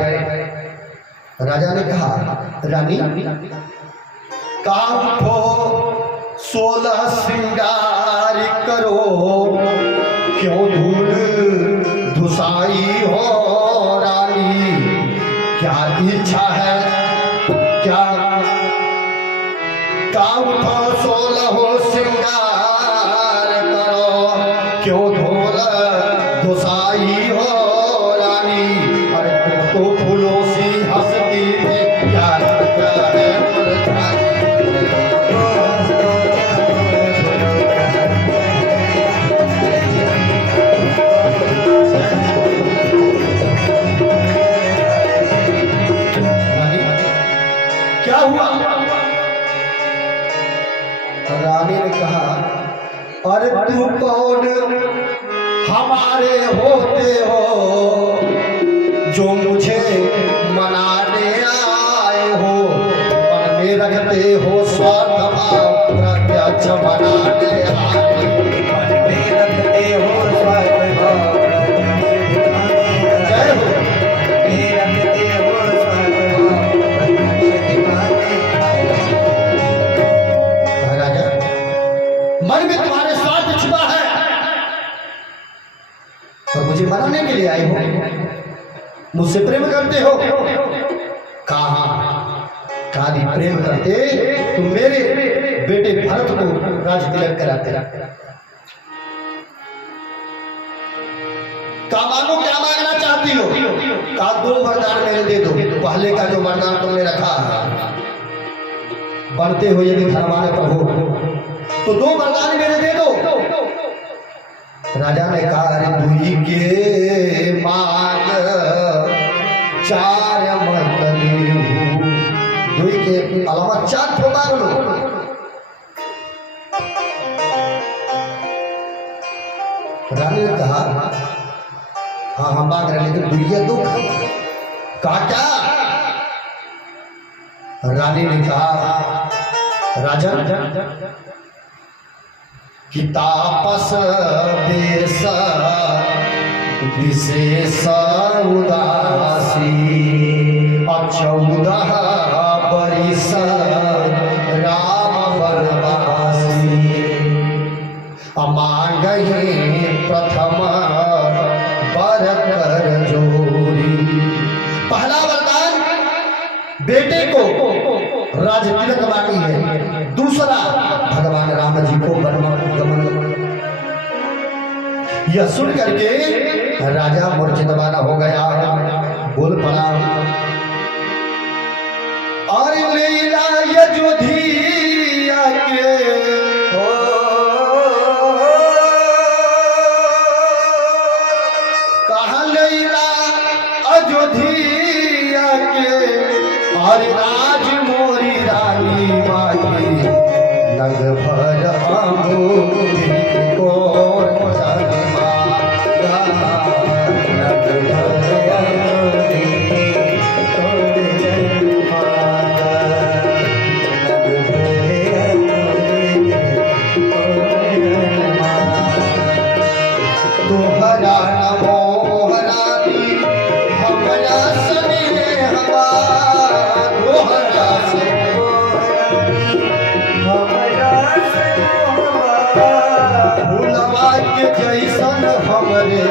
राजा ने कहा रानी काम को 16 श्रृंगार करो, क्यों धूल धुसाई हो रानी, क्या इच्छा है, क्या काम को 16 श्रृंगार करो, क्यों धूल धुसाई हो रानी, अरे तुम तो फूलों सी हंसती थी, क्या है क्या हुआ? रानी ने कहा अरे तू कौन हमारे होते हो जो मुझे मनाने आए हो, मन में रखते हो स्वार्थ भाव, प्रत्यक्ष मनाने आए, मन में रखते हो स्वार्थ भाव, जय हो, मन में रखते हो स्वार्थ भाव, राजा मन में तुम्हारे स्वार्थ छुपा है और मुझे मनाने के लिए आए हो, मुझसे प्रेम करते हो। कहा खाली प्रेम करते तुम मेरे बेटे भरत को राज तिलक कराते। कहा मांगो, क्या मांगना चाहती हो? कहा 2 वरदान मेरे दे दो, पहले का जो वरदान तुमने रखा है, बनते हो यदि धर्मान पर हो तो 2 वरदान मेरे दे दो। राजा ने कहा अरे दुई के मांग 4 मत देहूं, दुई के अलावा 4 ठो मांग लो। रानी ने कहा हाँ हम मांग रहे, लेकिन दुनिया दो। कहा क्या? रानी ने कहा राजा कि तापस देश विशेष उदासी, अब 14 बरिस राम वनवासी, मांगहि प्रथम वर कर जोरी। पहला वरदान बेटे को राज तिलक मांगी है, दूसरा भगवान राम जी को गमन। यह सुन करके राजा मूर्छितवाना हो गया, बोल पड़ा और लीला अयोध्या के कहा लीला अयोध्या के और राज मोरी रानी माई नग भर अंगूठी को जन्मा नग भर अंगूठी को जन्मा नग भर अंगूठी को जन्मा तोहरा मोहरानी हमरा सने हवा तोहरा से फूलवा के जैसन हमरे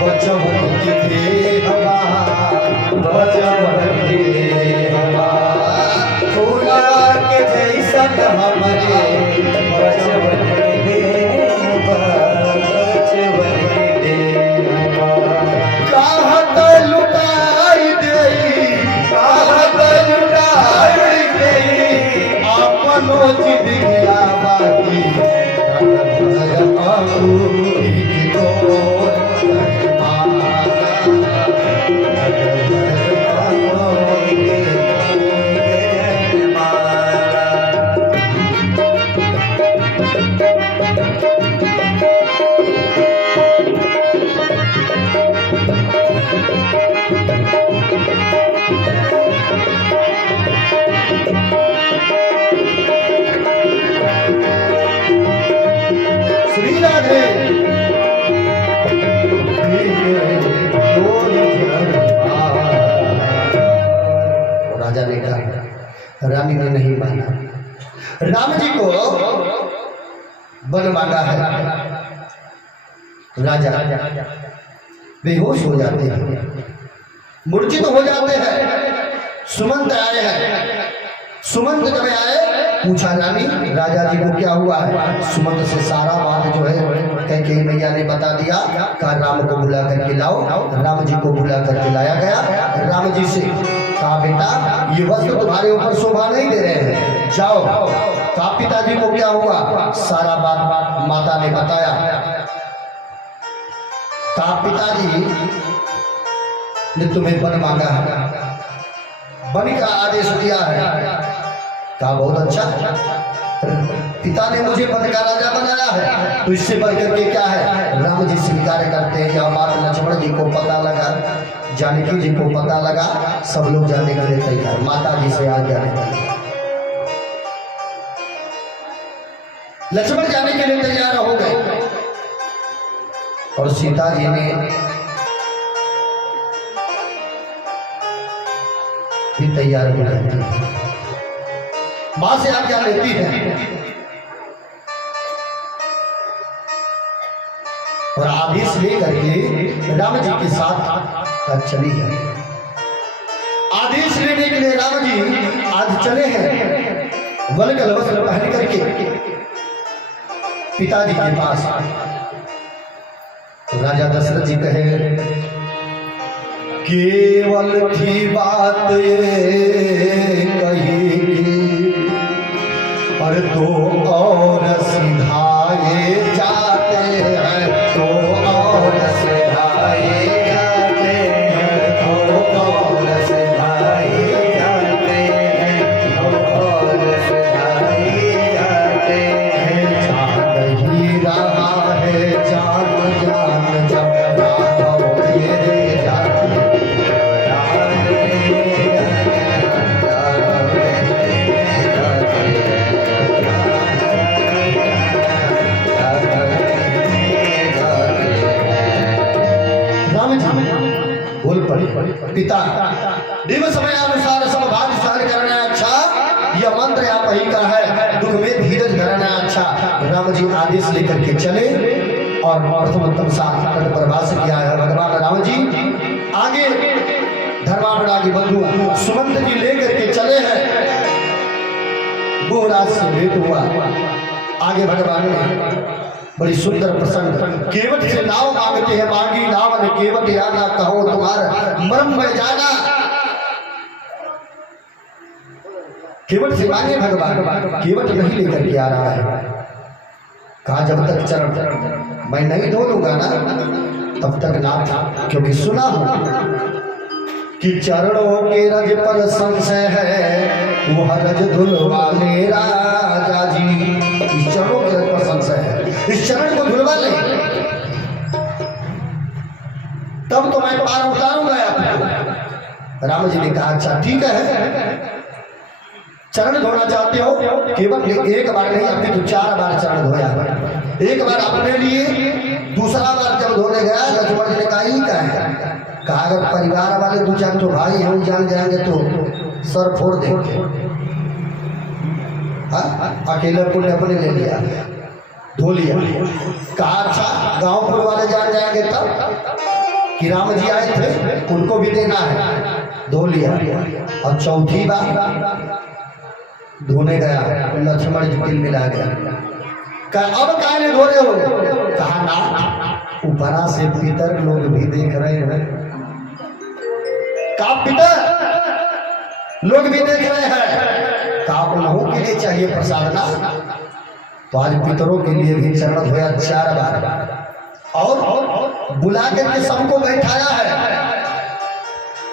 बचवन के देहवा बचवन के देहवा फूलवा के जैसन हमरे बचवन के देहवा बचवन के देहवा कहत लुटाई देई कहत लुटाई देई अपनो जिंदगिया बाकी श्री राधे राजा ने कहा रानी ने नहीं माना। राम जी को वन मांगा है। राजा बेहोश हो जाते हैं, मूर्छित हो जाते हैं। सुमंत आए हैं। सुमंत जब आए पूछा रानी राजा जी को क्या हुआ है। सुमंत से सारा बात जो है कैकेयी मैया ने बता दिया। कहा राम को बुला करके लाओ। राम जी को बुला करके लाया गया। राम जी से कहा बेटा ये वस्त्र तुम्हारे ऊपर शोभा नहीं दे रहे हैं, जाओ। कहा पिताजी को क्या हुआ। सारा बात माता ने बताया। कहा पिताजी ने तुम्हें वन मांगा है, वन का आदेश दिया है। कहा बहुत अच्छा, पिता ने मुझे वन का राजा बनाया है तो इससे बढ़कर के क्या है। राम जी स्वीकार करते हैं। यह बात लक्ष्मण जी को पता लगा, जानकी जी को पता लगा, सब लोग जाने के लिए तैयार। माता जी से आज जाने के लिए लक्ष्मण जाने के लिए तैयार हो गए और सीता जी ने भी तैयार हो जाती है। मां से आज्ञा लेती है और आदेश लेकर के राम जी के साथ चली है। आदेश लेने के लिए राम जी आज चले हैं वन का वस्त्र पहन करके पिताजी के पास। तो राजा दशरथ जी कहे केवल थी बात ये कही और दो और सिधाए जाते हैं, तो और सिधाए जाते हैं, तो और सिधाए जाते हैं, तो और सिधाए जाते हैं। जान ही रहा है जान जान जब राघव तेरे जाते बोल पड़ी पिता दिव समय अनुसार सब भाग सहन करना अच्छा, यह मंत्र आप ही का है, दुख में धीरज धरना अच्छा। राम जी आदेश लेकर के चले और प्रथमोत्तम तट पर वास किया है भगवान राम जी। आगे धर्मावड़ा के बंधु सुमंत जी लेकर के चले हैं। गोराज से भेंट हुआ। आगे भगवान ने बड़ी सुंदर प्रसंग केवट से नाव मांगते हैं, मांगी नाव ने केवट आना, कहो तुम्हारा मर्म में जाना। केवट से मांगे भगवान, केवट नहीं लेकर के आ रहा है। कहा जब तक चरण मैं नहीं धो लूंगा ना तब तक ना था, क्योंकि सुना हूं कि चरणों के रज पर संशय है, वो रज धुलवा ले राजा जी। इस चरणों के रज पर संशय है, इस चरण को धुलवा ले तब तो मैं पार उतारूंगा आपको। राम जी ने कहा अच्छा ठीक है, चरण धोना चाहते हो, केवल एक बार नहीं, आपने तो 4 बार चरण धोया। एक बार अपने लिए, दूसरा बार जब धोने गया लक्ष्मण जी ने कहा ही का है, कहा अगर परिवार वाले 2-4 तो भाई हम जान जाएंगे तो सर फोड़ देंगे। अकेले पुण्य अपने ले लिया, धो लिया। कहा अच्छा गांव वाले जान जाएंगे तब कि राम जी आए थे उनको भी देना है, धो लिया। और चौथी बार धोने गया, लक्ष्मण जी दिल मिला गया। कहा अब काहे धो रहे हो? कहा ना ऊपरा से पितर लोग भी देख रहे हैं। कहा पितर लोग भी देख रहे हैं, कहा उन्हों के लिए चाहिए प्रसाद ना, तो आज पितरों के लिए भी चरण धोया 4 बार और बुला करके सबको बैठाया है।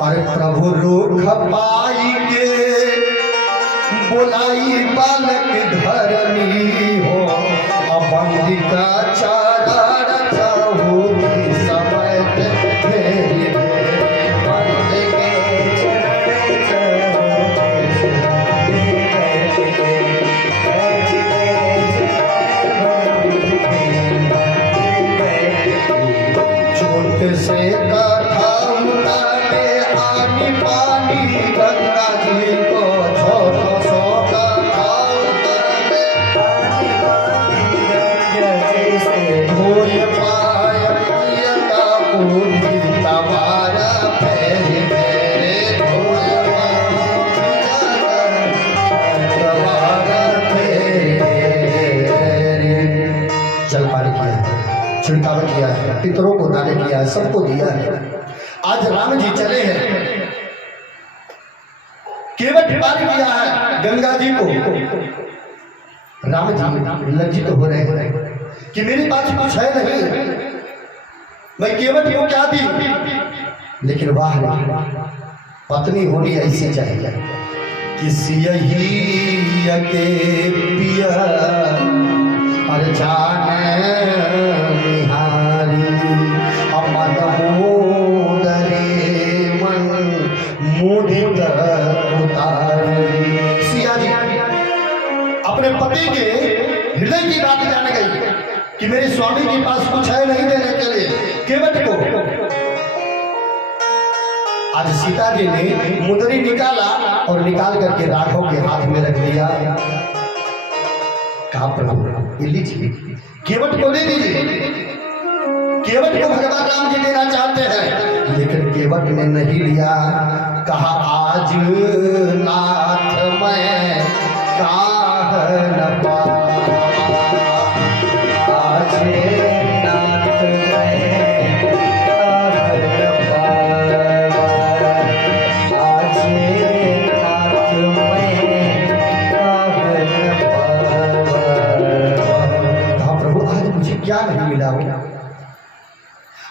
अरे प्रभु रूख पाई के बोलाई बालक धरनी हो, अबंदी का चारा रचाऊ समय मेरी छोटे से कथा उतारे आनी पानी गंगा जी को, छोटो सो कथा उतारे आनी पानी गंगा से धोय पाय पुण्य का पूरी तवारा पैर मेरे धोय तवारा पैर। चल पानी किया है, छिड़काव किया है, पितरों को दान किया है, सबको दिया है। आज राम जी चले हैं, केवल पार किया है गंगा जी को। राम जी लज्जित हो रहे हैं कि मेरे पास कुछ है नहीं, मैं केवल क्यों क्या दी। लेकिन वाह पत्नी होनी ऐसी चाहिए कि सियही के पिया और जाने निहारी, अमन मोदरे मन मुदित उतारी। सिया जी अपने पति के हृदय की बात जान गई कि मेरे स्वामी के पास कुछ है नहीं देने के लिए, केवट को। आज सीता जी ने मुंदरी निकाला और निकाल करके राघव के हाथ में रख दिया। कहा प्रभु लीजिए, केवट को दे दीजिए। केवट को भगवान राम जी देना चाहते हैं, लेकिन केवट ने नहीं लिया। कहा आज नाथ मैं काह न पावा, आज नाथ मैं काह न पावा, आज नाथ मैं काह न पावा। प्रभु आज मुझे क्या नहीं मिला हो,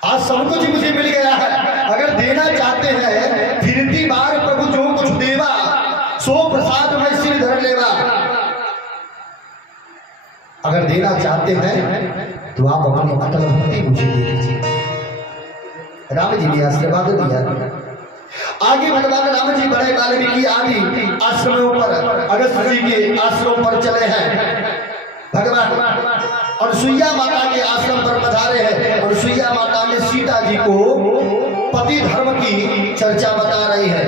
आज सब कुछ मुझे मिल गया है। अगर देना चाहते हैं फिरती बार प्रभु जो कुछ देवा, सो प्रसाद में सिर धर लेवा। अगर देना चाहते हैं तो आप अपनी अटल भक्ति मुझे दे दीजिए। राम जी ने आशीर्वाद दिया। आगे भगवान राम जी बड़े वाल्मीकि आदि आश्रमों पर, अगस्त जी के आश्रम पर चले हैं। भगवान और सुइया माता के आश्रम पर पधारे हैं, और सुइया माता ने सीता जी को पति धर्म की चर्चा बता रही है।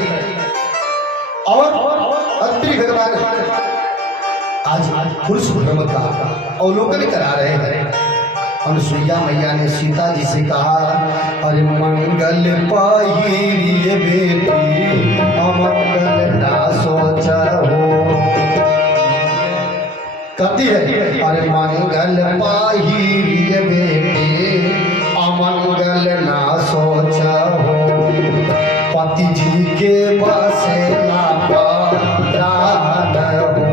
और अत्रि भगवान आज पुरुष धर्म का अवलोकन करा रहे हैं। और सुइया मैया ने सीता जी से कहा, अरे मंगल पाई बेटी अमंगल ना सोचा हो। कहती है अरे मंगल पाही बेटे अमंगल ना सोचा हो, पति जी के बसेला प्राण हो।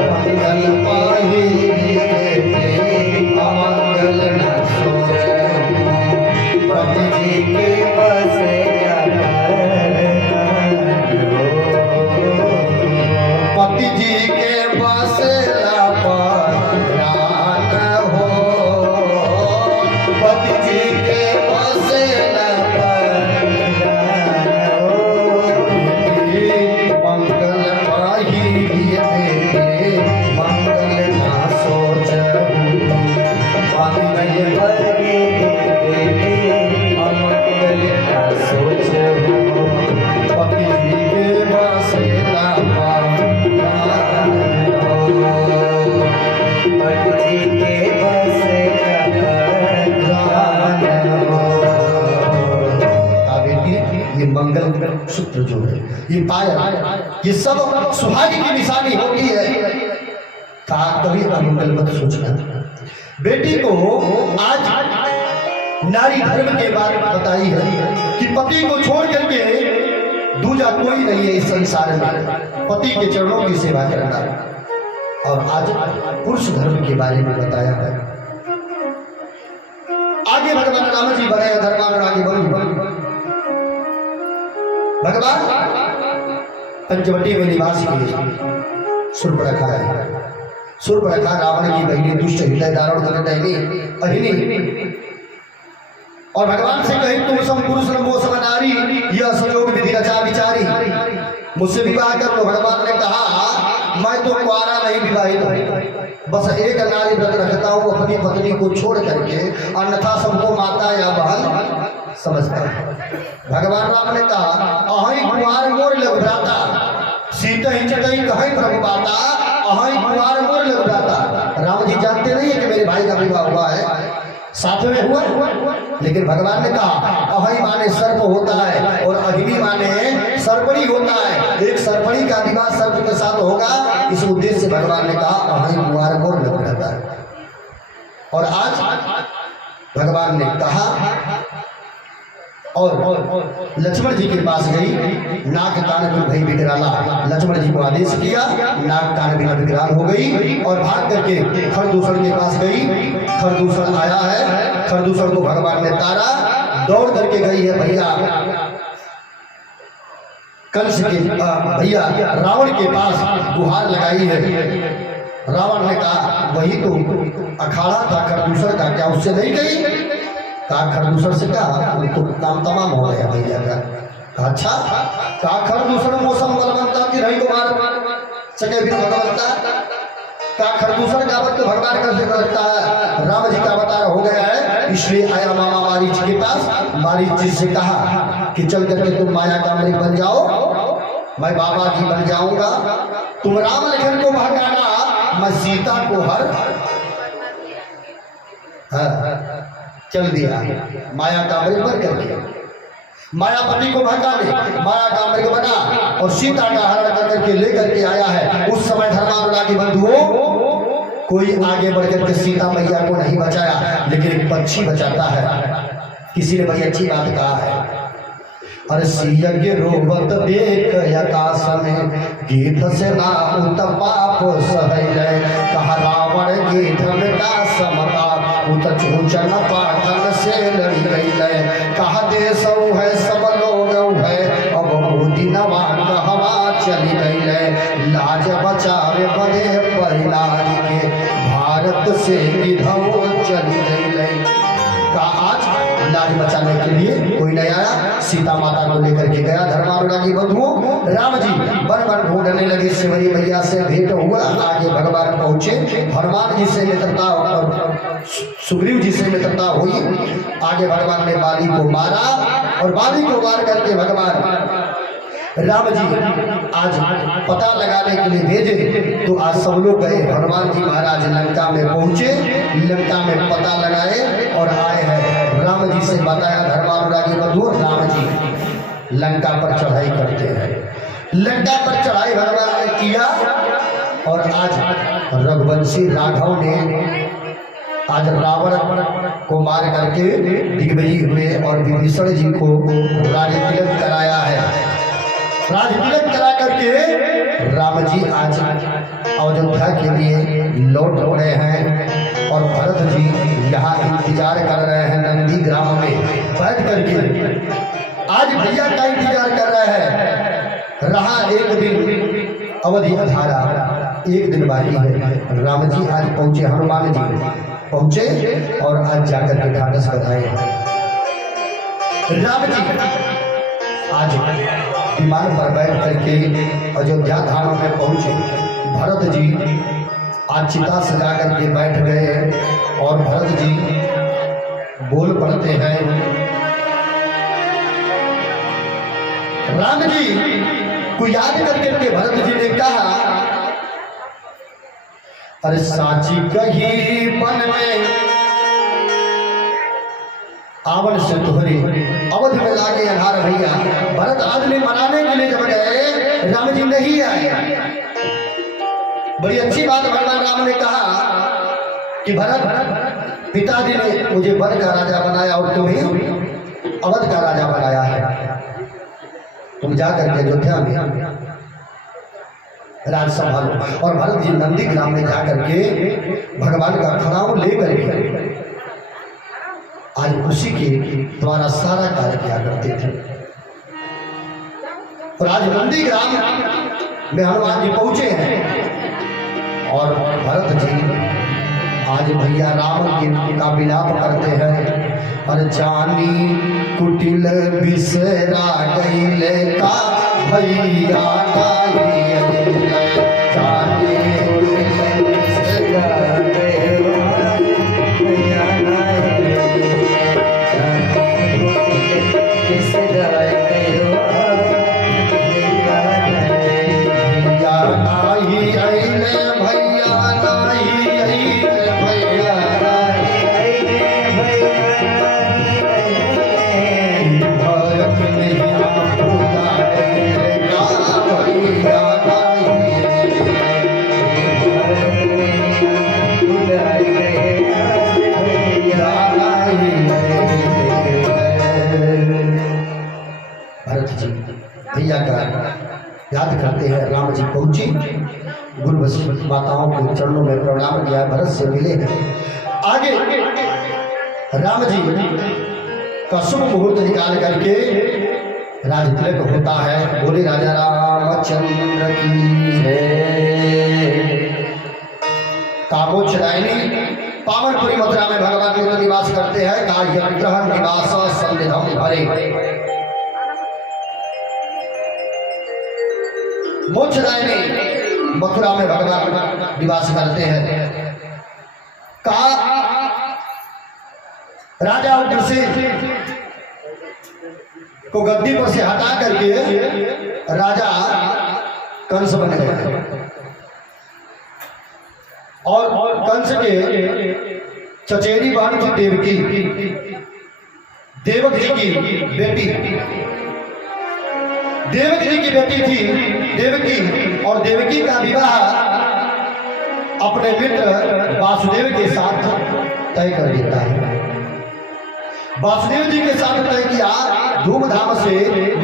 मंगल पाही बेटे अमंगल ना सोचा हो, पति जी के बसेला पति जी के बसेला प्राण हो, पति जी के बसेला प्राण सूत्र जो है, ये पायल, ये सब सुहागी की निशानी होती है। कहा कभी अमंगल मत सोचना। बेटी को आज नारी धर्म के बारे में बताई है कि पति को छोड़ करके दूजा कोई नहीं है इस संसार में, पति के चरणों की सेवा करना। और आज पुरुष धर्म के बारे में बताया है। आगे भगवान राम जी बढ़े, धर्मानुरागी बन भगवान पंचवटी में निवास किए। सुर्पणखा है, सुर्पणखा रावण की बहनी, दुष्ट हृदय दारुण अहिनी। और भगवान से कही तुम सम पुरुष नमो सम नारी, यह संयोग विधि रचा विचारी, मुझसे विवाह कर लो। भगवान ने कहा मैं तो कुआरा नहीं, विवाहित हूं, बस एक नारी व्रत रखता हूं अपनी पत्नी को छोड़ करके, अन्यथा सबको माता या बहन समझता हूं। भगवान राम ने कहा अहि कुआर मोर लग भ्राता, सीता ही चतई कहीं प्रभु बाता, अहि कुआर मोर लग भ्राता। राम जी जानते नहीं है कि मेरे भाई का विवाह हुआ है, साथ में हुआ। लेकिन भगवान ने कहा अहि माने सर्प होता है और अहिनी माने सर्पणी होता है, एक सर्पणी का विवाह सर्प के साथ होगा। इस उद्देश्य से भगवान ने कहा अहि कुआर मोर लग भ्राता। और आज भगवान ने कहा और लक्ष्मण जी के पास गई, नाक कान में भई विकराला। लक्ष्मण जी को आदेश किया, नाक कान बिना विकराल हो गई और भाग करके खरदूषण के पास गई। खरदूषण आया है, खरदूषण को भगवान ने तारा, दौड़ करके गई है भैया कंस के भैया रावण के पास गुहार लगाई है। रावण ने कहा वही तो अखाड़ा था खरदूषण का, क्या उससे नहीं गई? कहा खरदूषण से कहा तो काम तमाम हो गया भैया का। अच्छा कहा खरदूषण मौसम बलवंता की रही कुमार सके भी भगवंता। कहा खरदूषण का वक्त भगवान कर सकता है, राम जी का अवतार हो गया है, इसलिए आया मामा मारीच के पास। मारीच जी से कहा कि चल करके तुम माया का अमृत बन जाओ, मैं बाबा जी बन जाऊंगा। तुम राम लखन को भगाना, मैं सीता को हर चल दिया। माया का अमृत बन करके मायापति को भगाने माया का अमृत बना और सीता का हरण करके लेकर के आया है। उस समय धर्मानुरागी बंधुओं कोई आगे बढ़ करके सीता मैया को नहीं बचाया, लेकिन एक पक्षी बचाता है। किसी ने बड़ी अच्छी बात कहा है, अरे सियज्ञ रोबत देख आकाश में, गीत से ना उत पाप सहै। कहा रावण गीत में का समता, उत चूचन पाठन से लड़ी गई। कहा देश है सब लोग है, अब मोदी नवा कहवा चली गई। लाज बचावे बने परिणाम के, भारत से विधव चली गई। कहा आज लाज बचाने के लिए कोई नहीं आया, सीता माता को लेकर के गया। धर्मानुरागी बंधुओं राम जी वन वन ढूंढने लगे, शिवरी मैया से भेंट हुआ। आगे भगवान पहुंचे, हनुमान जी से मित्रता और सुग्रीव जी से मित्रता हुई। आगे भगवान ने बाली को मारा और बाली को मार करके भगवान राम जी आज पता लगाने के लिए भेजे। तो आज सब लोग गए, हनुमान जी महाराज लंका में पहुंचे, लंका में पता लगाए और आए हैं। राम जी से बताया धर्मानुरागी बंधु राम जी लंका पर चढ़ाई करते हैं। लंका पर चढ़ाई भगवान ने किया और आज रघुवंशी राघव ने आज रावण को मार करके दिग्विजयी हुए और विभीषण जी को राज तिलक कराया है। राज तिलक करा करके राम जी आज अयोध्या के लिए लौट रहे हैं और भरत जी यहाँ इंतजार कर रहे हैं नंदी ग्राम में बैठ करके। आज भैया का इंतजार कर रहे हैं। रहा एक दिन अवधि अधारा, एक दिन बाकी है। राम जी आज पहुंचे, हनुमान जी पहुंचे और आज जाकर के ढांढस बधाए। राम जी आज विमान पर बैठ करके अयोध्या धाम में पहुंचे। भरत जी आज चिता सजा करके बैठ गए और भरत जी बोल पड़ते हैं, राम जी को याद करके भरत जी ने कहा, अरे साची कही बन में आवन से तुहरी अवध में लागे अनार भैया। भरत आदमी मनाने के लिए जब गए, राम जी नहीं आए। बड़ी अच्छी बात भगवान राम ने कहा कि भरत, पिताजी ने मुझे वन का राजा बनाया और तुम्हें अवध का राजा बनाया है। तुम जाकर के अयोध्या में राज संभालो। और भरत जी नंदी ग्राम में जाकर के भगवान का खड़ाऊ लेकर के आज उसी के द्वारा सारा कार्य किया करते थे। और आज नंदी ग्राम में हनुमान जी पहुंचे हैं और भरत जी आज भैया राम का विलाप करते हैं। और जानी कुटिल बिसरा गईले का भैया याद करते हैं। राम जी पहुंचे, गुरु वशिष्ठ माताओं के चरणों में प्रणाम किया, भरत से मिले हैं। आगे राम जी का शुभ मुहूर्त निकाल करके राज तिलक होता है। बोले राजा रामचंद्र की जय। कामोच्छदायिनी पावनपुरी मथुरा में भगवान मित्र निवास करते हैं। कायग्रह निवास सन्निधम भरे। मोक्षदायिनी मथुरा में भगवान निवास करते हैं। का राजा उग्रसेन को गद्दी पर से हटा करके राजा कंस बन गए। और कंस के चचेरी बहन थी देवकी, देवक जी की बेटी, देवकी जी की बेटी थी देवकी। और देवकी का विवाह अपने मित्र वासुदेव के साथ तय कर देता है। वासुदेव जी के साथ तय किया, धूमधाम से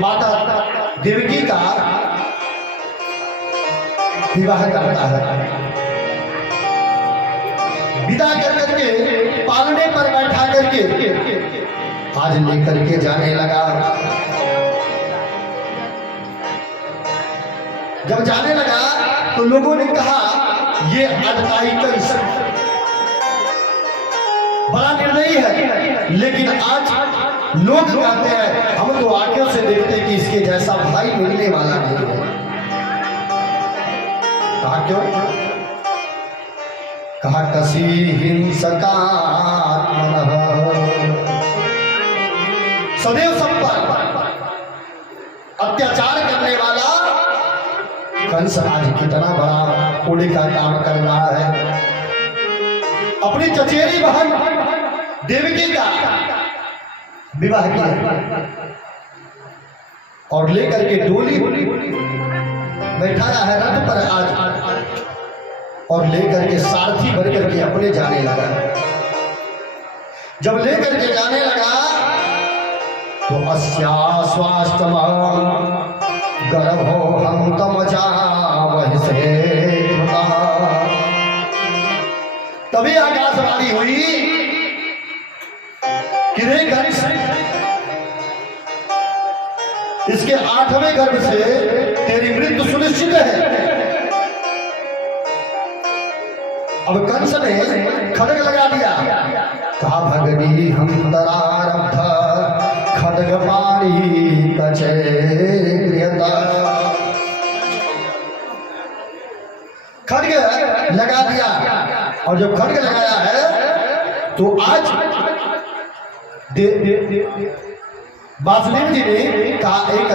माता देवकी का विवाह करता है। विदा कर करके पालने पर बैठा करके आज लेकर के जाने लगा। जब जाने लगा तो लोगों ने कहा ये अधकाई कंस बड़ा निर्दयी है। लेकिन आज लोग कहते हैं, हम तो आंखों से देखते हैं कि इसके जैसा भाई मिलने वाला नहीं है। कहा क्यों? कहा कसी हिंसका सदैव सब पर अत्याचार करने वाला कंस आज कितना बड़ा पुण्य का काम कर रहा है। अपनी चचेरी बहन देवकी का विवाह किया और लेकर के डोली बैठाया है रथ पर आज, और लेकर के सारथी बन करके अपने जाने लगा। जब लेकर के जाने लगा तो अस्या स्वास्थ्य गर्भो हम तम जावहि से तभी आकाशवाणी हुई कि रे कंस, इसके 8वें गर्भ से तेरी मृत्यु सुनिश्चित है। अब कंस ने खड्ग लगा दिया। कहा भगनी हम तरारब्ध खड्ग पाणी कचे खड्ग लगा दिया। और जब खड्ग लगाया है तो आज वासुदेव जी ने कहा एक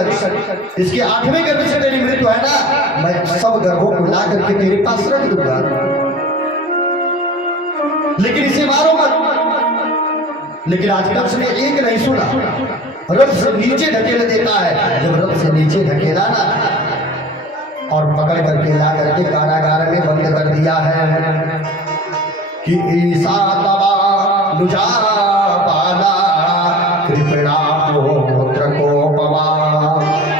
इसके 8वें गर्भ से तेरी मृत्यु है ना, मैं सब गर्भों को ला करके तेरे पास रख दूंगा, लेकिन इसे मारो मत। लेकिन आज कंस ने एक नहीं सुना, रथ से नीचे ढकेल देता है। जब रथ से नीचे ढकेला ना और पकड़ करके ला करके कारागार में बंद कर दिया है कि ईसा तबा लुजा पाला कृपणा पुत्र को पवा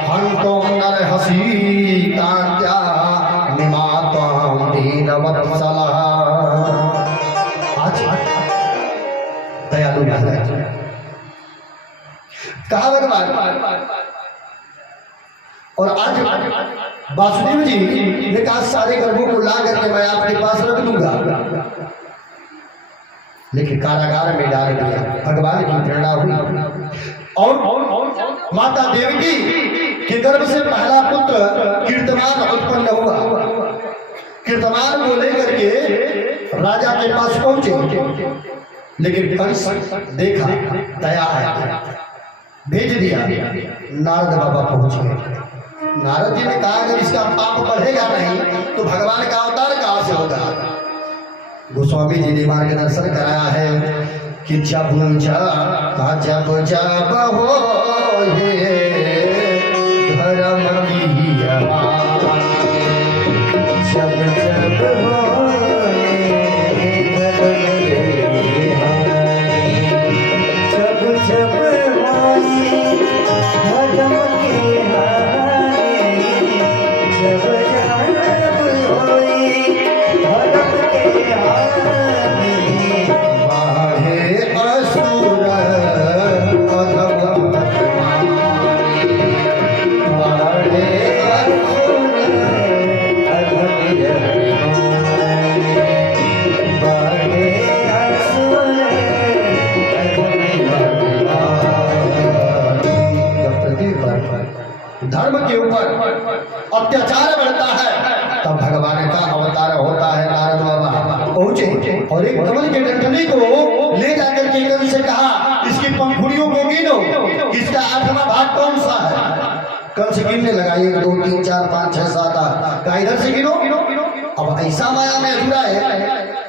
हंतो नर हसी कांत्या निमातम दीनवत्सला। आज दयालु महाराज कहा भगवान, और आज वासुदेव जी ने कहा सारे गर्भों को ला करके मैं आपके पास रख दूंगा, लेकिन कारागार में डाल दिया। भगवान की प्रेरणा हुई और माता देवकी के गर्भ से पहला पुत्र कीर्तमान उत्पन्न हुआ। कीर्तमान को लेकर के राजा के पास पहुंचे, लेकिन कंस देखा दया है, भेज दिया। नारद बाबा पहुंच गए। नारद जी ने कहा अगर इसका पाप बढ़ेगा नहीं तो भगवान का अवतार कहां से होगा। गोस्वामी जी ने मार्गदर्शन कराया है कि जब जब हो धर्म की धर्म के ऊपर अत्याचार बढ़ता है तब भगवान का अवतार होता है। नारद बाबा पहुंचे और एक कमल के डंडली को ले जाकर के कंस से कहा इसकी पंखुड़ियों को गिनो, इसका 8वां भाग कौन सा है। कंस गिनने लगा 1 2 3 4 5 6 7 8 का इधर से गिनो। अब ऐसा माया में अधूरा है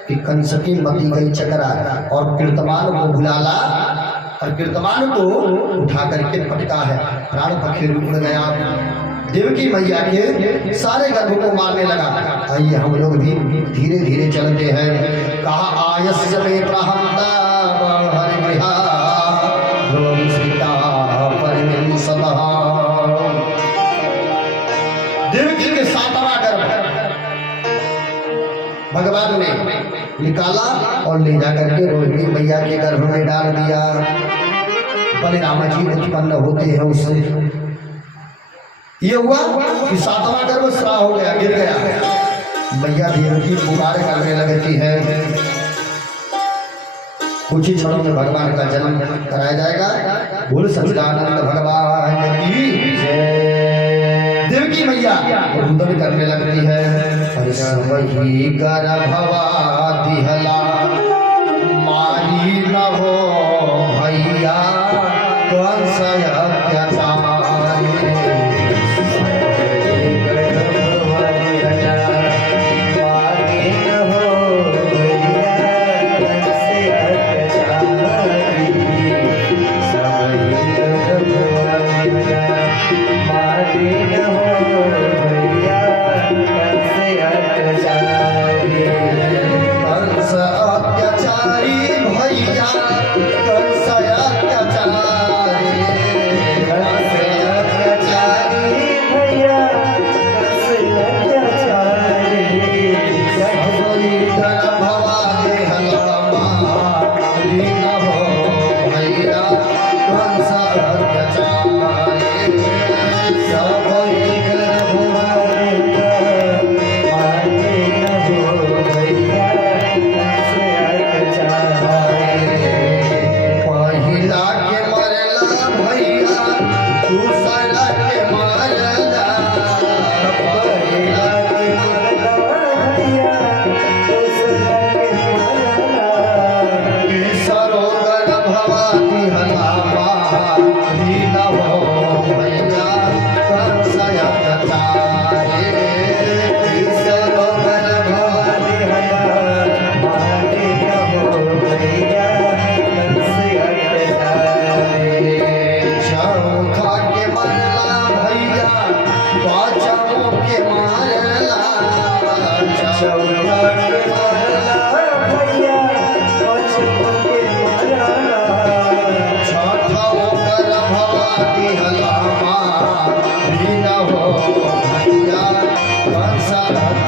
कि कंस की मती गई चकरा और कीर्तमान को बुलाला और कीर्तमान को उठा करके पटका है। प्राण पक्षी उड़ गया। देवकी मैया के सारे गर्भ को मारने लगा। आइए हम लोग भी धीरे धीरे चलते हैं। कहा आयस्य में प्रहंता हरिहा ध्रुवं सीता परिमिं सतः। देवकी के 7वां गर्भ भगवान ने निकाला और ले जाकर के रोहिणी मैया के गर्भ में डाल दिया। बलराम जी उत्पन्न होते हैं उससे। ये हुआ कि 7वां गर्भ स्रा हो गया, गिर गया। मैया देवकी पुकार करने लगती है। कुछ ही क्षणों में भगवान का जन्म कराया जाएगा। बोल सच्चिदानंद भगवान की जय। देवकी मैया रुदन करने लगती है। वही गर्भवा दिहला मारी न हो भैया कंस अत्याचार।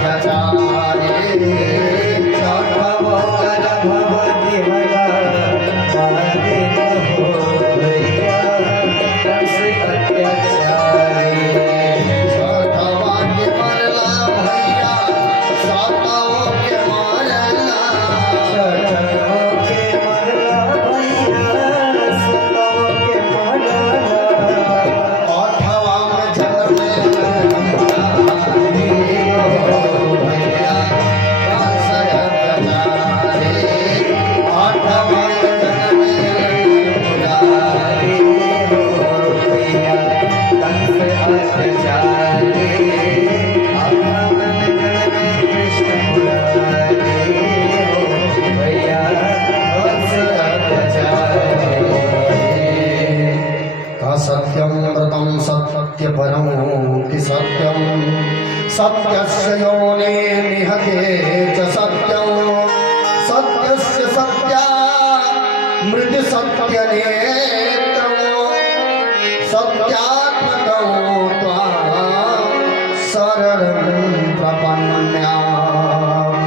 अत्याचारे छठवो गर्भ दिहला बाधित हो गया कंस अत्याचारी छठवा के मरला भैया सातवों के मारला छठवो के मरला भैया सातवो के मरला आठवां में जन्म भैया कंस अत्याचारे आठवां में जन्म मुरारी हो भैया कंस अत्याचारी आत्मा में जन्म कृष्ण मुरारी हो भैया कंस अत्याचारी असत्यं व्रतं सत्यपरं कि सत्यं सत्यस्य योने निहते च सत्यं सत्यस्य सत्या मृत सत्यनेत्रं सत्यात्मकं त्वां शरणं प्रपन्नाम्।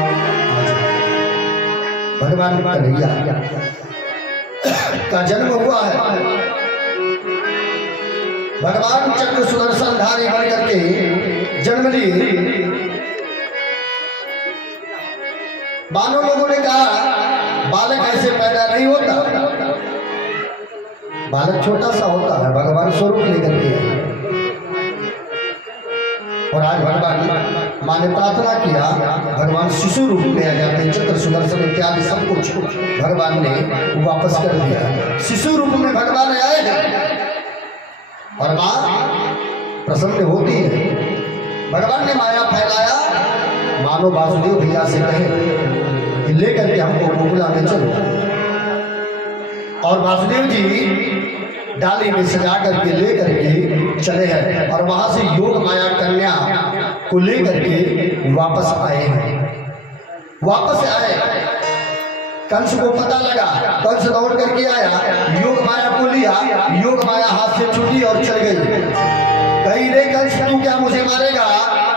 भगवान कन्हैया का जन्म हुआ है। भगवान चक्र सुदर्शनधारी बन करके जन्म लिए। बानों लोगों ने कहा बालक ऐसे पैदा नहीं होता, बालक छोटा सा होता है, भगवान स्वरूप लेकर के आए। और आज भगवान माँ ने प्रार्थना किया, भगवान शिशु रूप में आ जाते, चक्र सुदर्शन इत्यादि सब कुछ भगवान ने वापस कर दिया। शिशु रूप में भगवान आए हैं और माँ प्रसन्न होती है। भगवान ने माया फैलाया, मानो वासुदेव भैया से कहे कि लेकर के हमको गोकुला में चलो। और वासुदेव जी डाली में सजा करके लेकर के चले हैं और वहां से योग माया कन्या को लेकर के वापस आए हैं। वापस आए, कंस को पता लगा, कंस दौड़ करके आया, योग माया को लिया, योग माया हाथ से छूटी और चल गई। कही रे कंस, तू क्या मुझे मारेगा?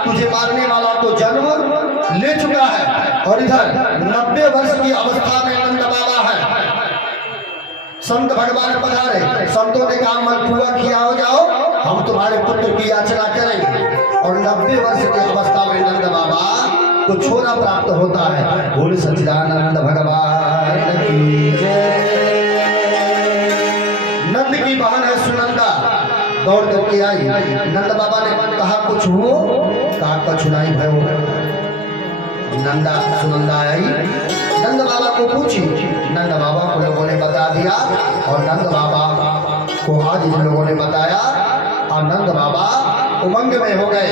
तुझे मारने वाला तो जन्म ले चुका है। और इधर 90 वर्ष की अवस्था में नंद बाबा है। संत भगवान पधारे, संतों ने कहा मलपुआ किया हो जाओ, हम तुम्हारे पुत्र की याचना करेंगे। और 90 वर्ष की अवस्था में नंद बाबा को छोरा प्राप्त होता है। बोल सच्चिदानंद भगवान की जय। नंद की बहन है सुनंदा, दौड़ करके आई। नंद बाबा ने कहा कुछ हो, कहा कुछ नहीं भयो। नंदा सुनंदा आई, नंद बाबा को पूछी, नंद बाबा को लोगों ने बता दिया। और नंद बाबा को आज इन लोगों ने बताया और नंद बाबा उमंग में हो गए।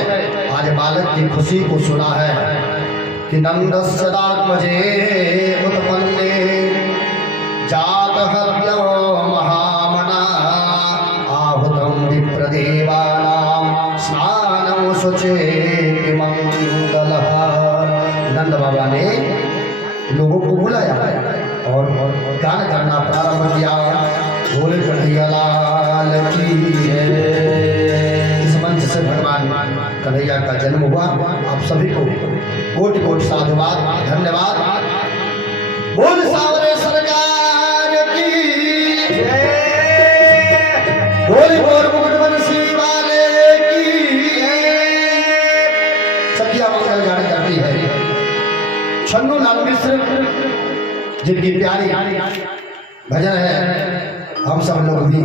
आज बालक की खुशी को सुना है कि नंदस्यदात्मजे उत्पन्ने जात हव्यो महामना आहुतं विप्रदेवानां स्नानं शुचेति मंगलः। नंद बाबा ने लोगों को बुलाया और गान करना प्रारंभ किया। बोल कन्हैया लाल की जय। इस मंच से भगवान कन्हैया का जन्म हुआ। आप सभी को कोटि कोटि साधुवाद, धन्यवाद। बोल सावरे सरकार की जय। बोल बोल मुकुटवंशी वाले की जय। सखिया मंगल गान करती है छन्नू लाल मिश्र, जिनकी प्यारी भजन है। हम सब लोग भी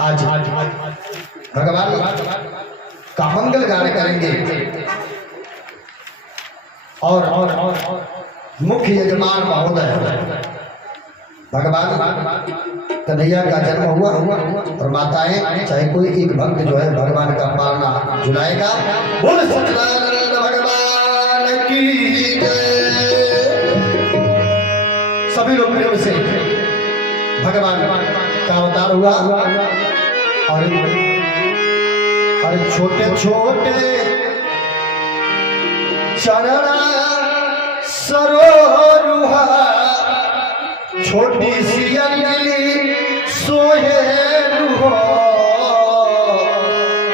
आज भगवान का मंगल गान करेंगे। और मुख्य यजमान महोदय भगवान कन्हैया का जन्म हुआ और माताएं चाहे कोई एक भक्त जो है भगवान का पालना झुलाएगा। बोल सच्चिदानंद भगवान की जय। सभी लोग प्रेम से भगवान का अवतार हुआ और छोटे छोटे चरण सरोरुहा छोटी सी अंजलि सोहे रुहो।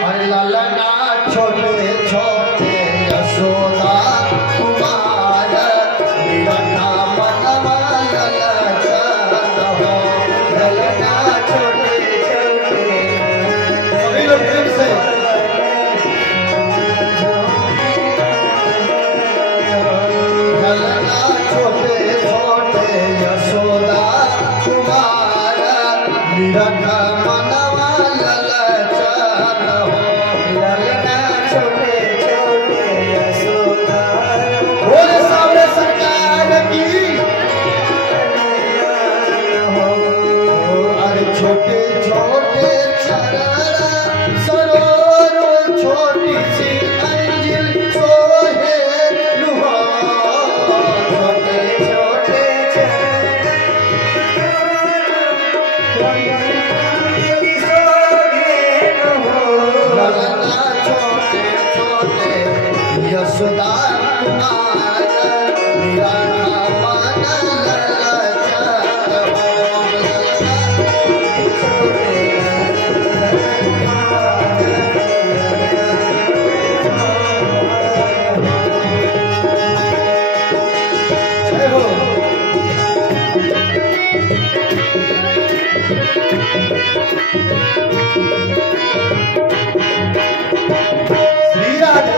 अरे ललना छोटे छोटे यशोदा निरखा मनवा ललचात हो। ललना छोटे छोटे यशोदा बोल सामने सरकार की हो। अरे छोटे छोटे चररा सरोरो छोटी सी अंजिल सोहे लुहा। छोटे छोटे ललना छोटे छोटे यशोदा कुमार निराखा मन ललचात हो। जय हो। श्री राधे।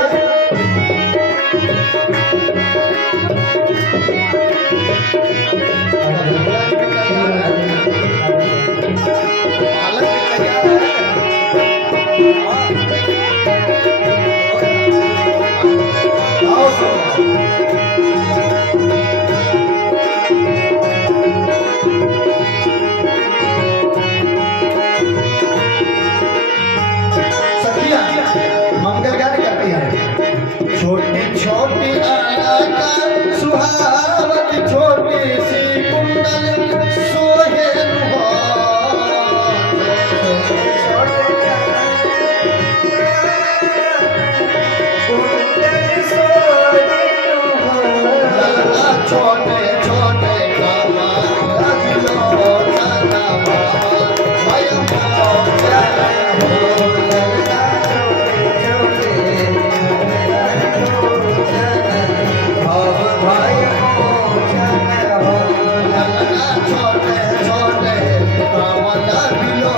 सखिया मंगल गान गाती है। छोटी छोटी आका सुहावत छोटी सी कुंडल सोहे छोटे छोटे कामा रखलो तना बाबा भय छोटे छोटे कामा रखलो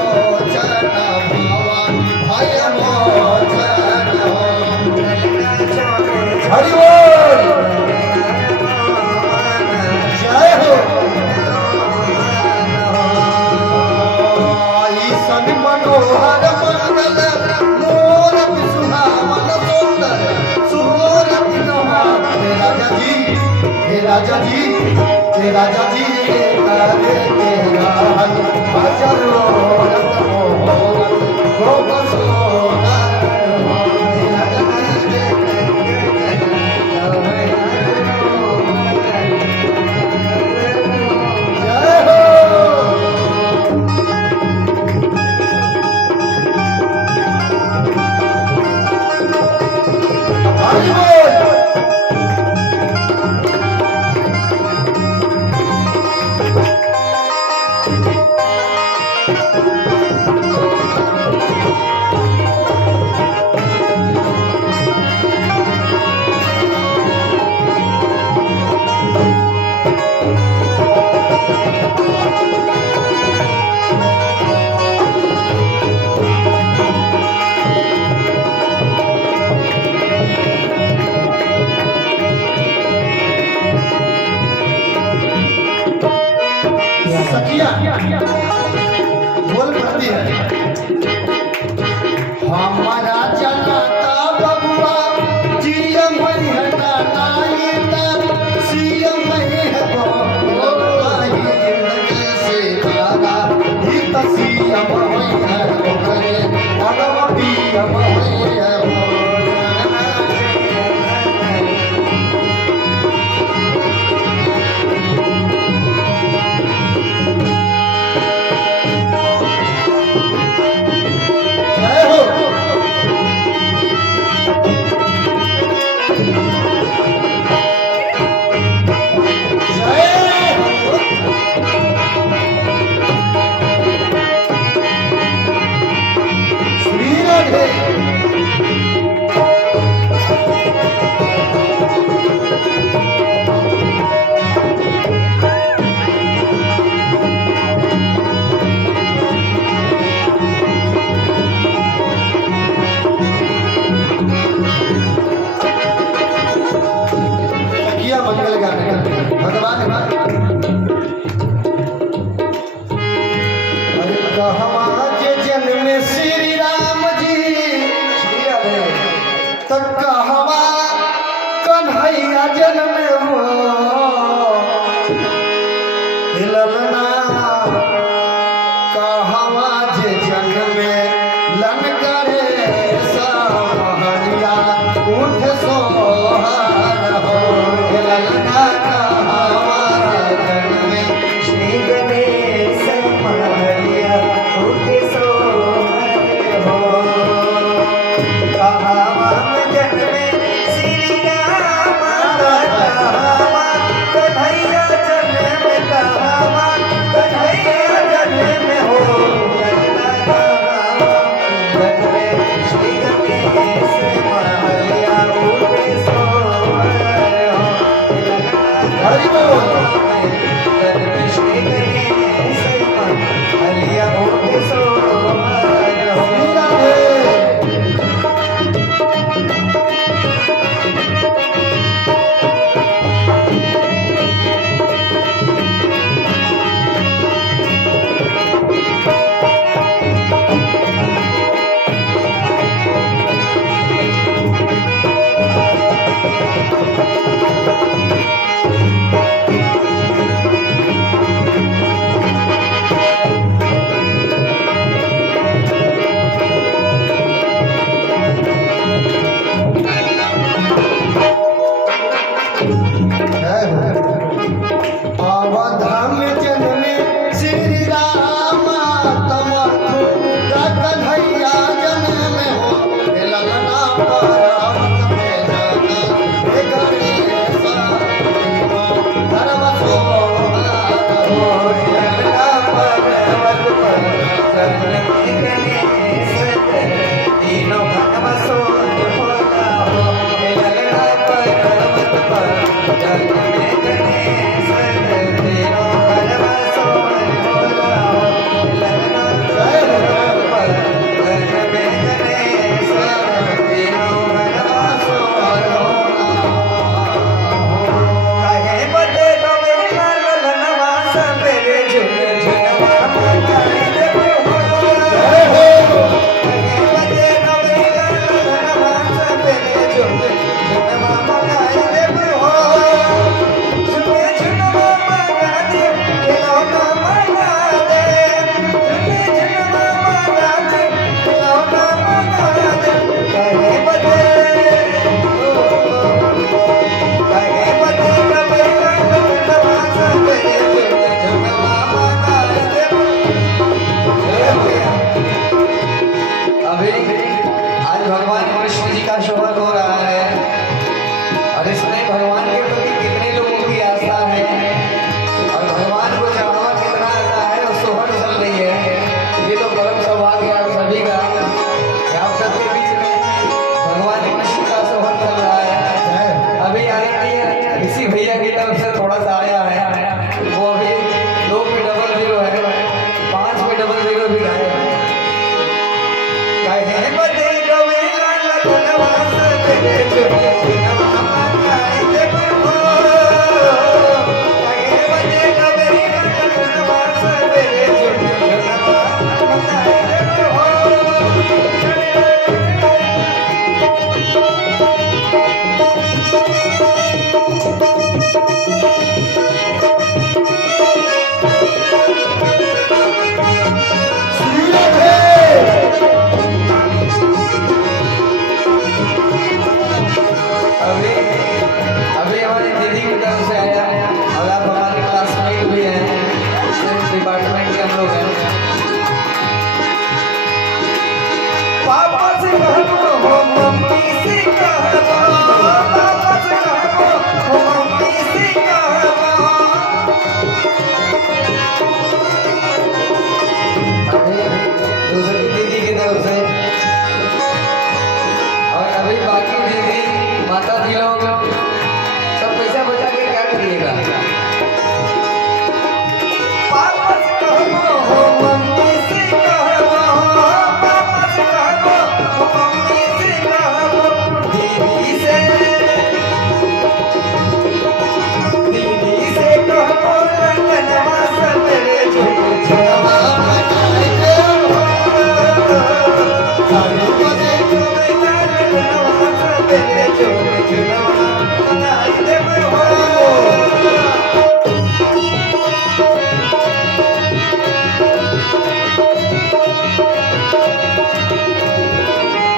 तना बाबा भय हरि बोल। जय हो। ईसन मनोहर मंगल मोरत सुहावन सुंदर सुहोरत नमा। हे राजा जी हे राजा जी हे राजा जी करे तेरा हजरो रत मोहरत गोप सोना। हे राजा जी जय हो। हरि बोल। सखिया बोल पड़ती है। हमारा चलाता बबुआ जीएम है नानाईता सीएम है बोलाई जिंदगी से खाना ही सीएम है करे अगम पीएम है। तक कहवा कन्हैया जन्म हो ललना कहवा जे जन्म लन करे सहरिया उठ सोहर हो ललना कहवा जन्म श्री गणेश महलिया उठ सोहर हो कहवा जन्म श्री राम कहवा कन्हैया जन्म कहवा कन्हैया जन्म हो ललना कहवा जन्म श्री गणेश महलिया उठ सोहर हो हरि बोल जन्म श्री गणेश महलिया उठ सोहर हो राधे अवधाम जन्मे श्री राम तमथु कन्हैया जन्म हो ललना पर्वत में जाना हे गणेश धर्म सोहर हो ललना पर्वत पर जन्म गणेश तीनों भगव सोन होता हो ललना पर्वत पर जन्म गणेश तीनों भगव सोन होता हो ललना पर्वत पर जन्म गणेश तीनों भगव सोन कहे बदे गवेला ललनवा सबेरे झुन झुनवा मनाए देबो कहे बदे गवेला ललनवा सबेरे झुन झुनवा मनाए देबो झुने झुनवा मना दे खिलौना मना दे झुने झुनवा मना दे खिलौना मना दे कहे बदे कहे बदे गवेला ललनवा सबेरे झुन झुनवा मनाए देबो अभी आज भगवान कृष्ण जी का शोभन हो रहा है और इसमें भगवान के प्रति कितने लोगों की आस्था है और भगवान को चढ़ावा कितना आता है और सोहर चल रही है। ये तो परम सौभाग्य है आप सभी का कि आप सबके बीच में भगवान कृष्ण का सोहर चल रहा है। अभी आया इसी भैया की तरफ से थोड़ा सा आया है, वो अभी 2 पे डबल 0 है, 5 पे डबल 0 भी आया है। कहे बदे गवेला ललनवा सबेरे झुन झुनवा मनाए देबो कहे बदे गवेला ललनवा सबेरे झुन झुनवा मनाए देबो श्री राधे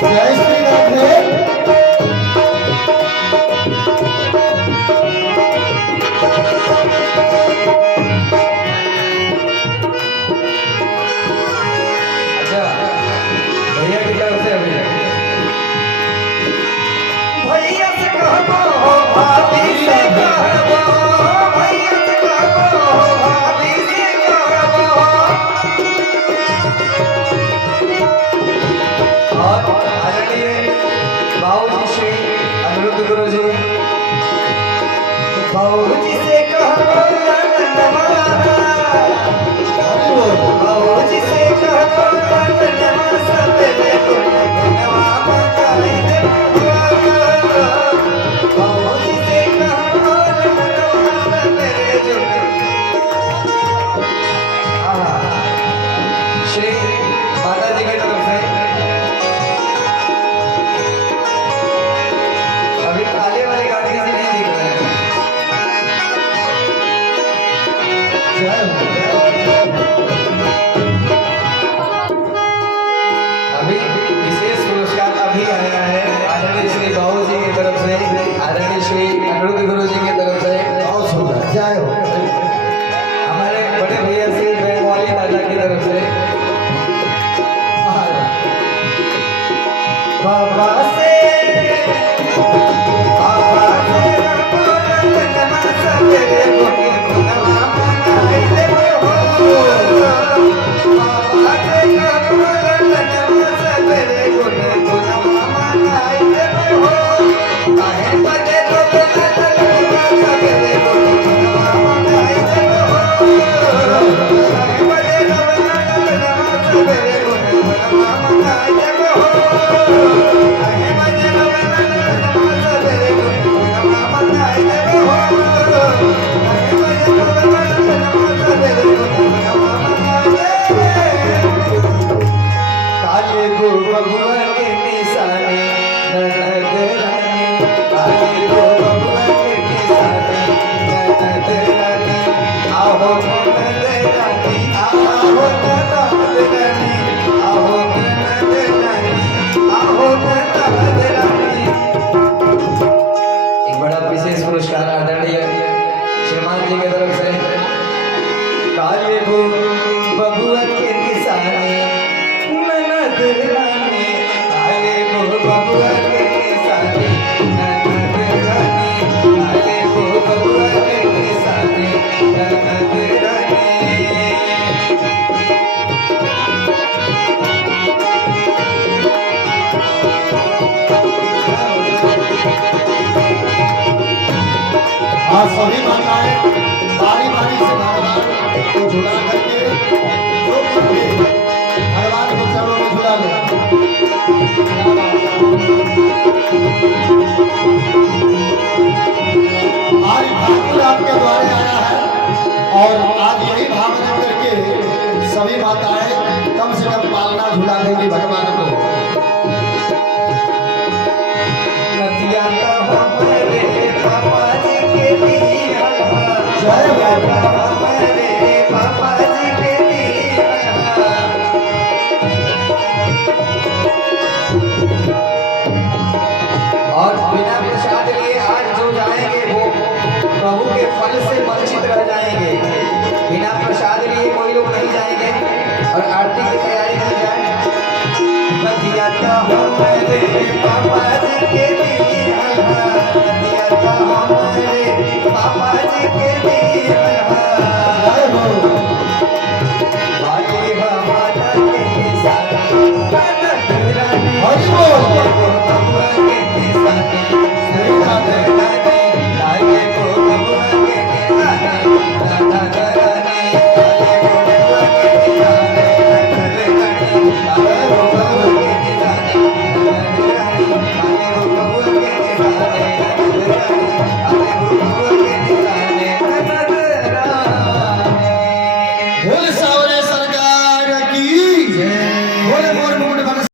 जय श्री राधे। अच्छा भैया की तरफ से अभी भैया से कहबो भाभी से कहबो भैया से कहबो भाभी से कहबो और आदरणीय बाबूजी श्री अनिरुद्ध गुरु जी बाबूजी से कहबो बाबूजी से कहबो सबे गुनवा बताई दे बाबूजी से कहबो श्री माता जी की तरफ से अभी ताले वाली गाड़ी हम नहीं देख रहे हैं। जय हो, जय हो, जय हो। अभी विशेष पुरस्कार अभी आया है आदरणीय श्री बाबू जी की तरफ से आदरणीय श्री अनिरुद्ध गुरु जी की तरफ से बहुत सुंदर, जय हो। हमारे बड़े भैया श्री बेंगवाली दादा की तरफ से बाबा से सबेरे गुने गुनवा बनाई दे हो बाबा से सबेरे गुने गुनवा बनाई दे हो काहे बजे सबेरे गुने गुनवा बनाई दे हो काहे बजे सबेरे गुने गुनवा बनाई दे हो काहे बजे सबेरे गुने गुनवा बनाई दे हो काले गो बबुआ के निशाने ननद रानी काले गो बबुआ के निशाने ननद रानी आओ ननद रानी आओ ननद रानी आओ ननद रानी आओ ननद रानी। एक बड़ा विशेष पुरस्कार आदरणीय श्रीमान जी की तरफ से काले गो बबुआ के निशाने ननद रानी काले गो बबुआ के निशाने ननद रानी काले गो बबुआ के निशाने ननद रानी। आज सभी माताएं बारी बारी से भगवान को झुला करके जो भी भगवान को चरणों में झुला ले। आज ठाकुर आपके द्वारे आया है और आज यही भावना करके सभी माताएं कम से कम पालना झुला देंगी भगवान को। नदिया का हमारे पापा जी के दिया जय बाबा। हमारे पापा जी के दिया और बिना प्रसाद लिए आज जो जाएंगे वो प्रभु के फल से वंचित रह जाएंगे। बिना प्रसाद लिए कोई लोग नहीं जाएंगे और आरती की तैयारी की जाए। नदिया का हमारे पापा जी के